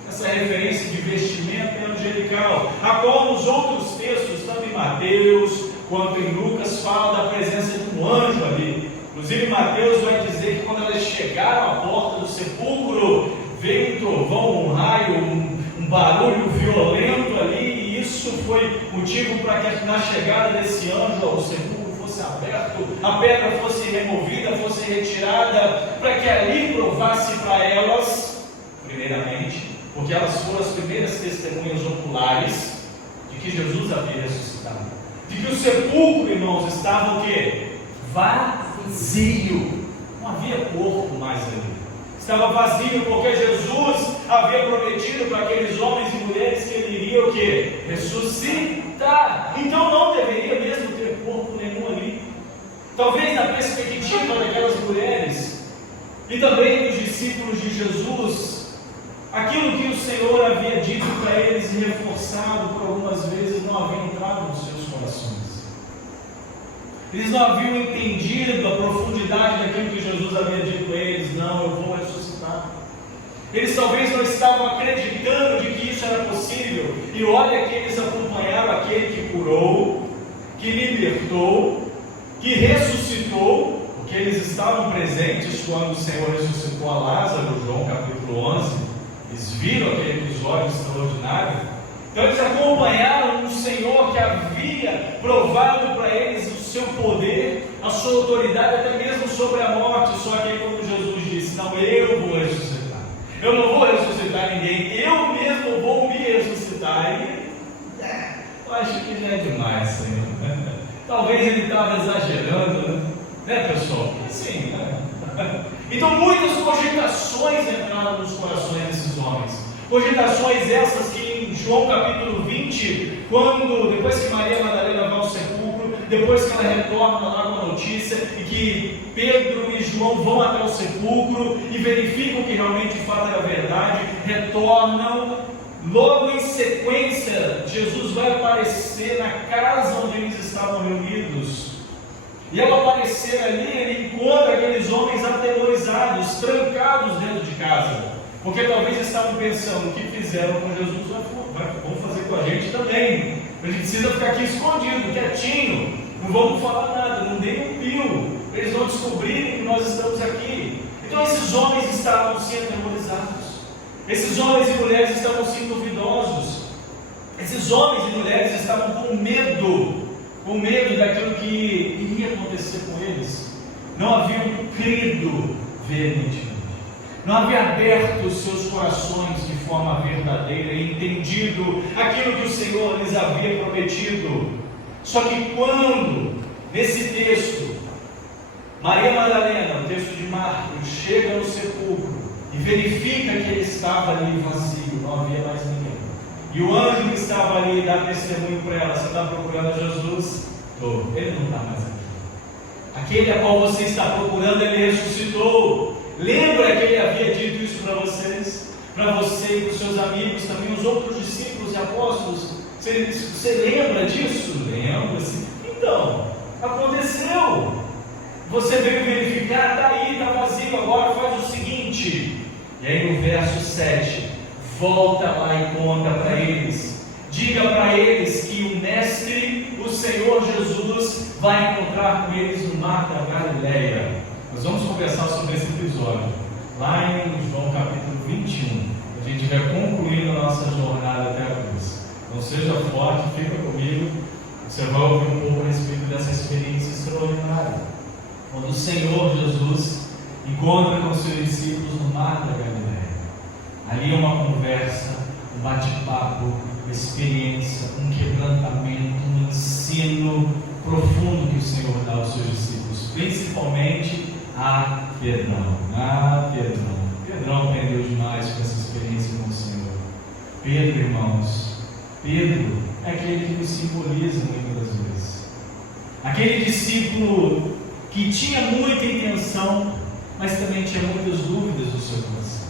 Essa referência de vestimento é angelical, a qual nos outros textos, tanto em Mateus quanto em Lucas, fala da presença de um anjo ali. Inclusive Mateus vai dizer que quando elas chegaram à porta do sepulcro, veio um trovão, um raio, um barulho violento ali, e isso foi motivo para que na chegada desse anjo ao sepulcro fosse aberto, a pedra fosse removida, fosse retirada, para que ali provasse para elas, primeiramente, porque elas foram as primeiras testemunhas oculares de que Jesus havia ressuscitado, de que o sepulcro, irmãos, estava o quê? Vazio. Não havia corpo mais ali. Estava vazio porque Jesus havia prometido para aqueles homens e mulheres que ele iria o quê? Ressuscitar. Então não deveria mesmo ter corpo nenhum ali. Talvez na perspectiva daquelas mulheres e também dos discípulos de Jesus, aquilo que o Senhor havia dito para eles e reforçado por algumas vezes não havia entrado nos seus corações. Eles não haviam entendido a profundidade daquilo que Jesus havia dito a eles: não, eu vou ressuscitar. Eles talvez não estavam acreditando de que isso era possível. E olha que eles acompanharam aquele que curou, que libertou, que ressuscitou, porque eles estavam presentes quando o Senhor ressuscitou a Lázaro, João capítulo 11. Eles viram aquele episódio extraordinário. Então eles acompanharam um Senhor que havia provado para eles o seu poder, a sua autoridade, até mesmo sobre a morte. Só que aí quando Jesus disse: não, eu vou ressuscitar, eu não vou ressuscitar ninguém, eu mesmo vou me ressuscitar. E eu acho que já é demais, Senhor. Talvez ele estava exagerando, né pessoal? Sim, né? Então muitas cogitações entraram nos corações desses homens. Cogitações essas que em João capítulo 20, quando, depois que Maria Madalena vai ao sepulcro, depois que ela retorna lá com a notícia e que Pedro e João vão até o sepulcro e verificam que realmente o fato era verdade, retornam, logo em sequência Jesus vai aparecer na casa onde eles estavam reunidos. E ao aparecer ali, ele encontra aqueles homens atemorizados, trancados dentro de casa. Porque talvez estavam pensando: o que fizeram com Jesus, vamos fazer com a gente também. A gente precisa ficar aqui escondido, quietinho, não vamos falar nada, não dê um pio, eles vão descobrirem que nós estamos aqui. Então esses homens estavam se atemorizados, esses homens e mulheres estavam se duvidosos, esses homens e mulheres estavam com medo daquilo que iria acontecer com eles. Não haviam crido veementemente, não havia aberto os seus corações de forma verdadeira e entendido aquilo que o Senhor lhes havia prometido. Só que quando, nesse texto, Maria Madalena, o texto de Marcos, chega no sepulcro e verifica que ele estava ali vazio, não havia mais ninguém, e o anjo que estava ali dá testemunho para ela: você está procurando a Jesus? Ele não está mais aqui. Aquele a qual você está procurando, ele ressuscitou. Lembra que ele havia dito isso para vocês? Para você e para os seus amigos, também os outros discípulos e apóstolos. Você lembra disso? Lembra-se. Então, Aconteceu. Você veio verificar, está aí, está vazio, agora faz o seguinte. E aí no verso 7, volta lá e conta para eles. Diga para eles que o Mestre, o Senhor Jesus, vai encontrar com eles no mar da Galileia. Nós vamos conversar sobre esse episódio, lá em João capítulo 21. A gente vai concluindo a nossa jornada até a cruz. Não seja forte, fica comigo. Você vai ouvir um pouco a respeito dessa experiência extraordinária, quando o Senhor Jesus encontra com os seus discípulos no mar da Galileia. Ali é uma conversa, um bate-papo, uma experiência, um quebrantamento, um ensino profundo que o Senhor dá aos seus discípulos, principalmente a Pedrão. Pedrão aprendeu demais com essa experiência com o Senhor. Pedro, irmãos, Pedro é aquele que nos simboliza muitas vezes. Aquele discípulo que tinha muita intenção, mas também tinha muitas dúvidas no seu coração.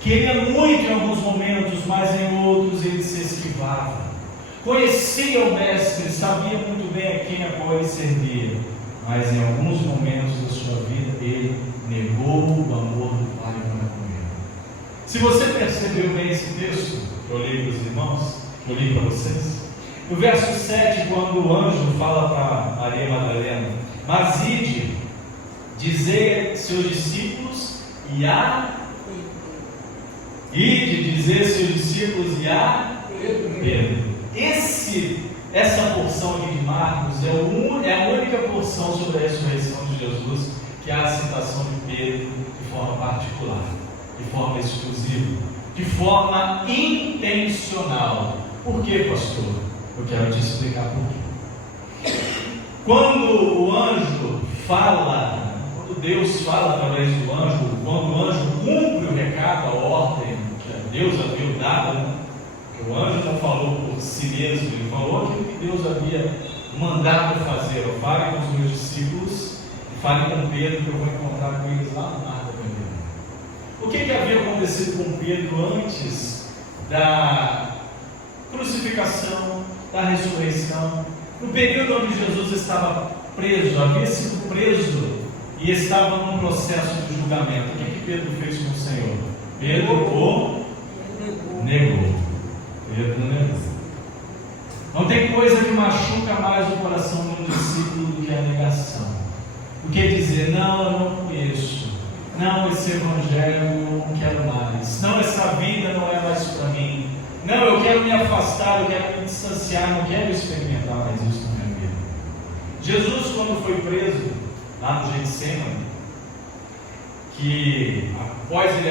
Queria muito em alguns momentos, mas em outros ele se esquivava. Conhecia o Mestre, sabia muito bem a quem a qual ele servia, mas em alguns momentos da sua vida ele negou o amor do Pai para com ele. Se você percebeu bem esse texto que eu li para os irmãos, que eu li para vocês, no verso 7, quando o anjo fala para Maria Madalena: mas ide, dizer seus discípulos e a Pedro. Essa porção aqui de Marcos é a única porção sobre a ressurreição de Jesus que há a citação de Pedro de forma particular, de forma exclusiva, de forma intencional. Por quê, pastor? Eu quero te explicar por quê. Quando o anjo fala, quando Deus fala através do anjo, quando o anjo cumpre o recado, a ordem que Deus havia dado, o anjo não falou por si mesmo, ele falou aquilo que Deus havia mandado fazer. Eu fale com os meus discípulos, fale com Pedro, que eu vou encontrar com eles lá no mar da Galileia. O que havia acontecido com Pedro antes da crucificação, da ressurreição? No período onde Jesus estava preso, havia sido preso e estava num processo de julgamento. O que Pedro fez com o Senhor? Pedro o negou. Pedro negou. Não tem coisa que machuca mais o coração de um discípulo do que a negação. O que é dizer: não, eu não conheço. Não, esse evangelho eu não quero mais. Não, essa vida não é mais para mim. Não, eu quero me afastar, eu quero me distanciar, não quero experimentar mais isso na minha vida. Jesus, quando foi preso lá no Getsemane, que após ele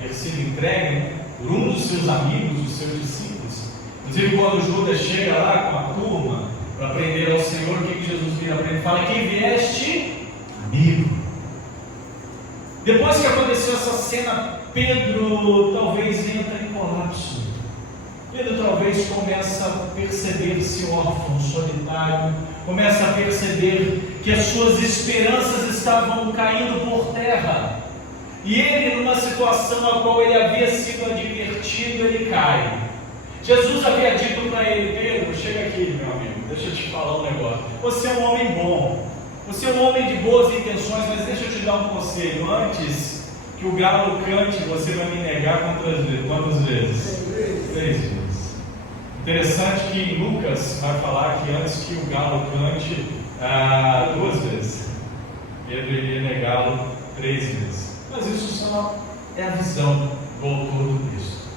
ter sido entregue por um dos seus amigos, dos seus discípulos, inclusive quando Judas chega lá com a turma para prender ao Senhor, o que Jesus vira para ele? Fala: quem vieste? Amigo. Depois que aconteceu essa cena, Pedro talvez entra em colapso. Pedro talvez começa a perceber-se órfão, solitário, começa a perceber que as suas esperanças estavam caindo por terra. E ele, numa situação a qual ele havia sido advertido, ele cai. Jesus havia dito para ele: Pedro, chega aqui, meu amigo, deixa eu te falar um negócio. Você é um homem bom, você é um homem de boas intenções, mas deixa eu te dar um conselho. Antes que o galo cante, você vai me negar quantas vezes? 3 vezes. Interessante que em Lucas vai falar que antes que o galo cante, 2 vezes. Pedro iria negá-lo 3 vezes. Mas isso só é a visão do autor do texto.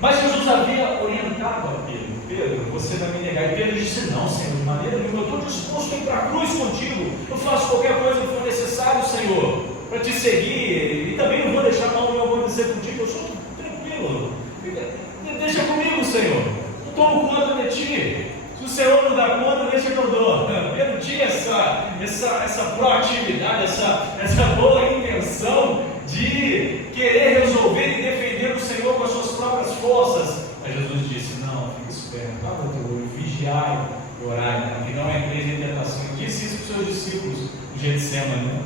Mas Jesus havia orientado a Pedro: Pedro, você vai me negar. E Pedro disse: não, Senhor, de maneira nenhuma, eu estou disposto a ir para a cruz contigo. Eu faço qualquer coisa que for necessário, Senhor, para te seguir. E também não vou deixar mal nenhum acontecer contigo. Eu sou tranquilo. Deixa comigo, Senhor. Eu tomo conta de ti. Se o Senhor não dá conta, deixa que eu dou. Pedro tinha essa proatividade, essa boa intenção de querer resolver e defender o Senhor com as suas próprias forças. Mas Jesus disse: não, fique esperto, abra o teu olho, vigiai e orai, para que não entreis em tentação. Ele disse isso para os seus discípulos no Getsemane, né?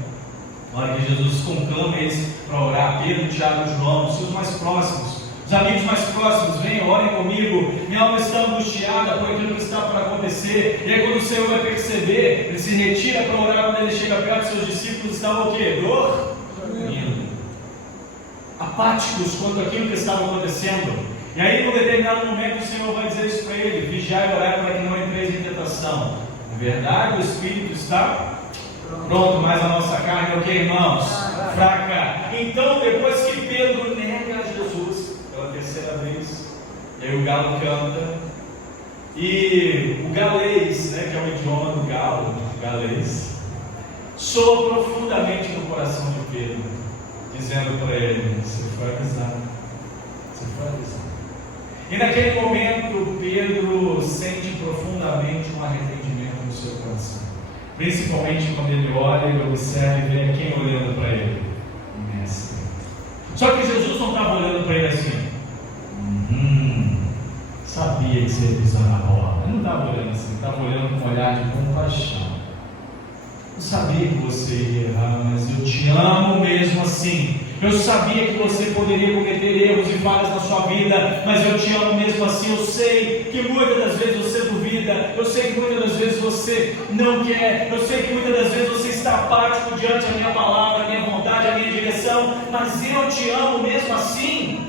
Na hora que Jesus conclama eles para orar, Pedro, Tiago e João, os seus mais próximos, Os amigos mais próximos, venham, orem comigo, minha alma está angustiada por aquilo que está para acontecer. E aí quando o Senhor vai perceber, ele se retira para orar. Quando ele chega perto, seus discípulos estavam o quê? Dormindo, apáticos quanto àquilo que estava acontecendo. E aí, num determinado momento, o Senhor vai dizer isso para ele: vigiai e orai para que não entreis em tentação. Na verdade, o Espírito está pronto, mas a nossa carne é o que, irmãos? Fraca. Então, depois que Pedro nega a Jesus pela terceira vez, e aí o galo canta, e o galês, né, que é o idioma do galo, galês, soa profundamente no coração de Pedro, dizendo para ele: você foi avisado, você foi avisado. E naquele momento, Pedro sente profundamente um arrependimento no seu coração. Principalmente quando ele olha, ele observa e vê quem olhando para ele? O Mestre. Só que Jesus não estava olhando para ele assim: sabia que você ia pisar na bola. Ele não estava olhando assim, ele estava olhando com um olhar de compaixão. Eu sabia que você ia errar, mas eu te amo mesmo assim. Eu sabia que você poderia cometer erros e falhas na sua vida, mas eu te amo mesmo assim. Eu sei que muitas das vezes você duvida, eu sei que muitas das vezes você não quer, eu sei que muitas das vezes você está apático diante da minha palavra, a minha vontade, a minha direção, mas eu te amo mesmo assim.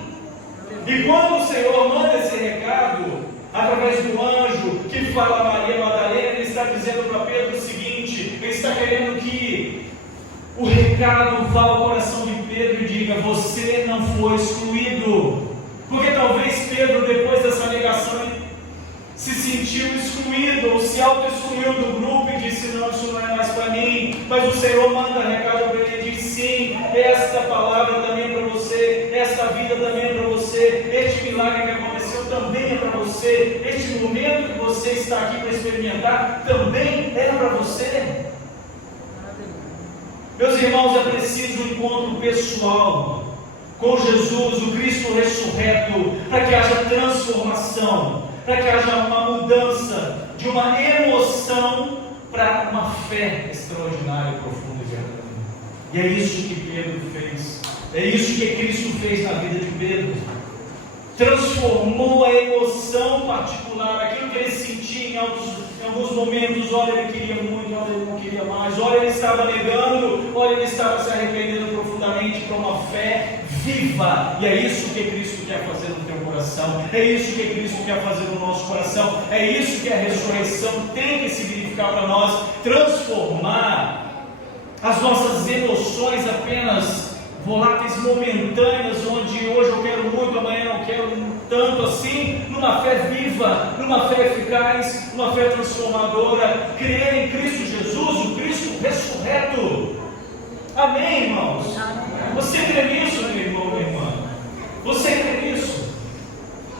E quando o Senhor manda esse recado, através do anjo que fala a Maria Madalena, ele está dizendo para Pedro o seguinte: ele está querendo que o recado vá ao coração de Pedro e diga: você não foi excluído. Porque talvez Pedro, depois dessa negação, se sentiu excluído, ou se auto-excluiu do grupo e disse: não, isso não é mais para mim. Mas o Senhor manda recado para ele e diz: sim, esta palavra também é para você, esta vida também é para você, este milagre que aconteceu também é para você, este momento que você está aqui para experimentar também é para você. Meus irmãos, é preciso um encontro pessoal com Jesus, o Cristo ressurreto, para que haja transformação, para que haja uma mudança de uma emoção para uma fé extraordinária, profunda e verdadeira. E é isso que Pedro fez, é isso que Cristo fez na vida de Pedro. Transformou a emoção particular, aquilo que ele sentia em alguns momentos. Olha, ele queria muito, olha, ele não queria mais, olha, ele estava negando, olha, ele estava se arrependendo profundamente, para uma fé viva. E é isso que Cristo quer fazer no teu coração, é isso que Cristo quer fazer no nosso coração, é isso que a ressurreição tem que significar para nós: transformar as nossas emoções apenas voláteis momentâneas, onde hoje eu quero muito, amanhã não quero tanto assim, numa fé viva, numa fé eficaz, numa fé transformadora, crer em Cristo Jesus, o Cristo ressurreto. Amém, irmãos? Você crê nisso, meu irmão, minha irmã? Você crê nisso?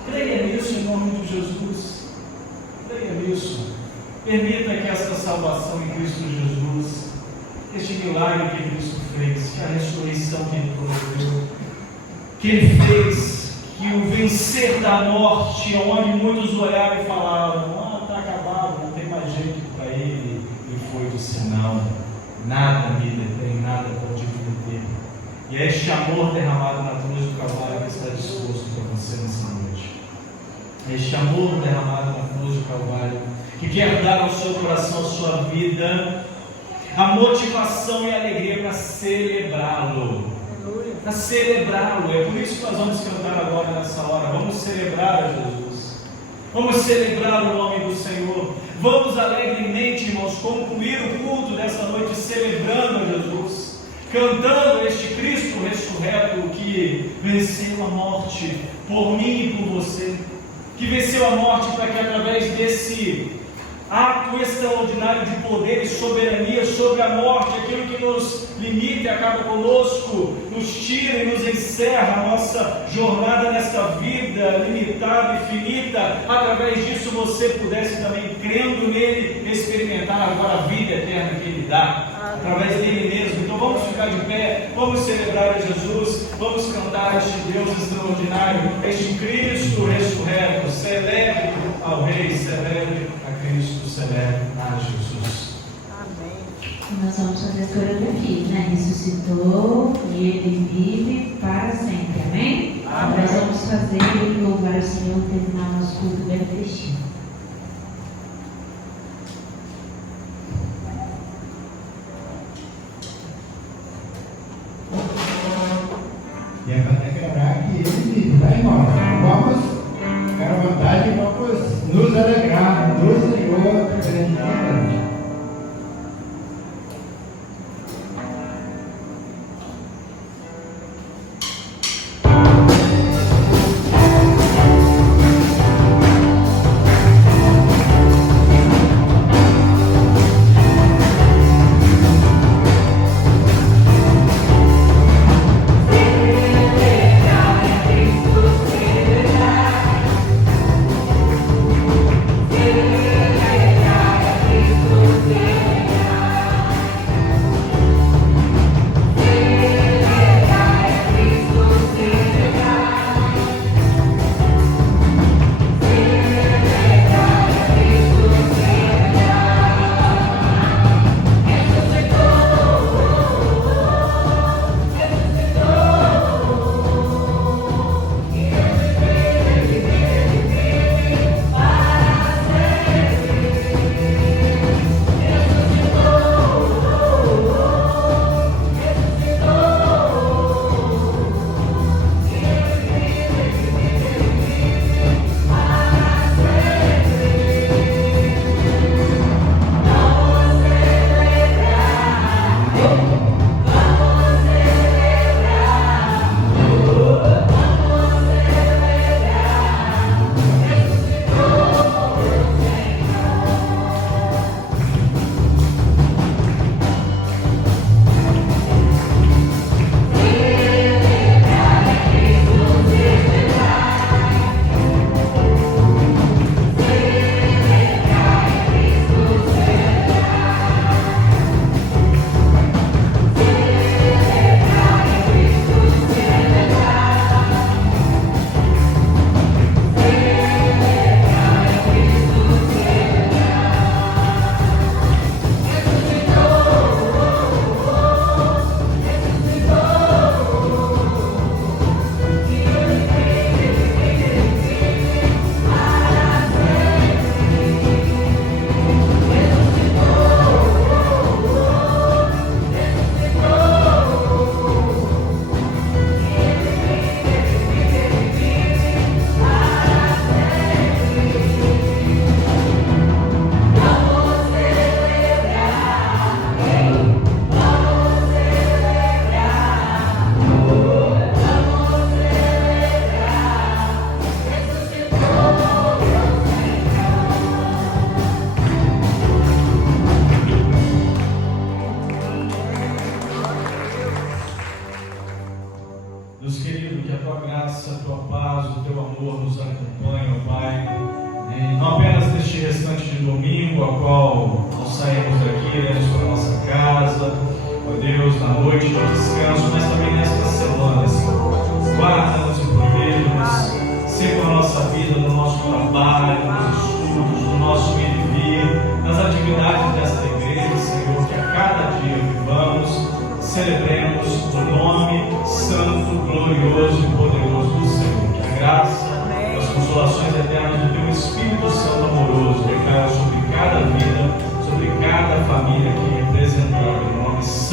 Creia nisso em nome de Jesus. Creia nisso. Permita que essa salvação em Cristo Jesus, este milagre que Cristo fez, que a ressurreição que Ele promoveu, que Ele fez, que o vencer da morte, onde muitos olharam e falaram: está acabado, não tem mais jeito para ele, e foi do sinal: nada me detém, nada pode me deter. E é este amor derramado na cruz do Calvário que está disposto para você nessa noite. É este amor derramado na cruz do Calvário que quer dar ao seu coração, à sua vida, a motivação e a alegria para celebrá-lo. Para celebrá-lo. É por isso que nós vamos cantar agora nessa hora. Vamos celebrar a Jesus. Vamos celebrar o nome do Senhor. Vamos alegremente, irmãos, concluir o culto desta noite celebrando a Jesus, cantando este Cristo ressurreto que venceu a morte por mim e por você, que venceu a morte para que através desse ato extraordinário de poder e soberania sobre a morte, aquilo que nos limita e acaba conosco, nos tira e nos encerra a nossa jornada nesta vida limitada e finita, através disso você pudesse também, crendo nele, experimentar agora a vida eterna que ele dá, através dele mesmo. Então vamos ficar de pé, vamos celebrar a Jesus, vamos cantar este Deus extraordinário, este Cristo ressurreto. Celebre ao Rei, celebre a Cristo, celebre a Jesus. Amém. Nós vamos fazer a coreografia, né? Ressuscitou e ele vive para sempre. Amém? Nós vamos fazer e louvar o Senhor, terminar nosso culto bem festivo. E é para declarar que ele vive, tá, irmãos? Vamos, quero vontade, vamos nos alegrar no Senhor presente aqui.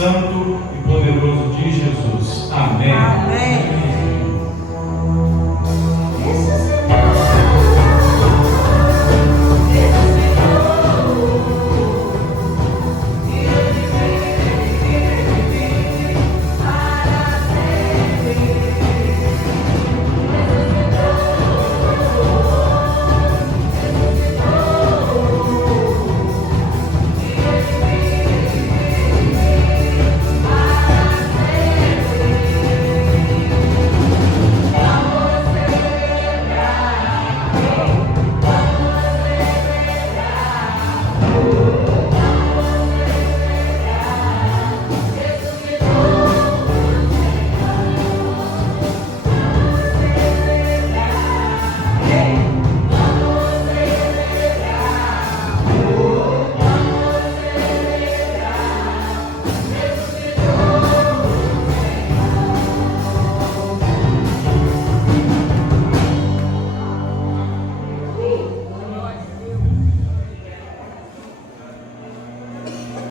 Santo e poderoso de Jesus. Amém.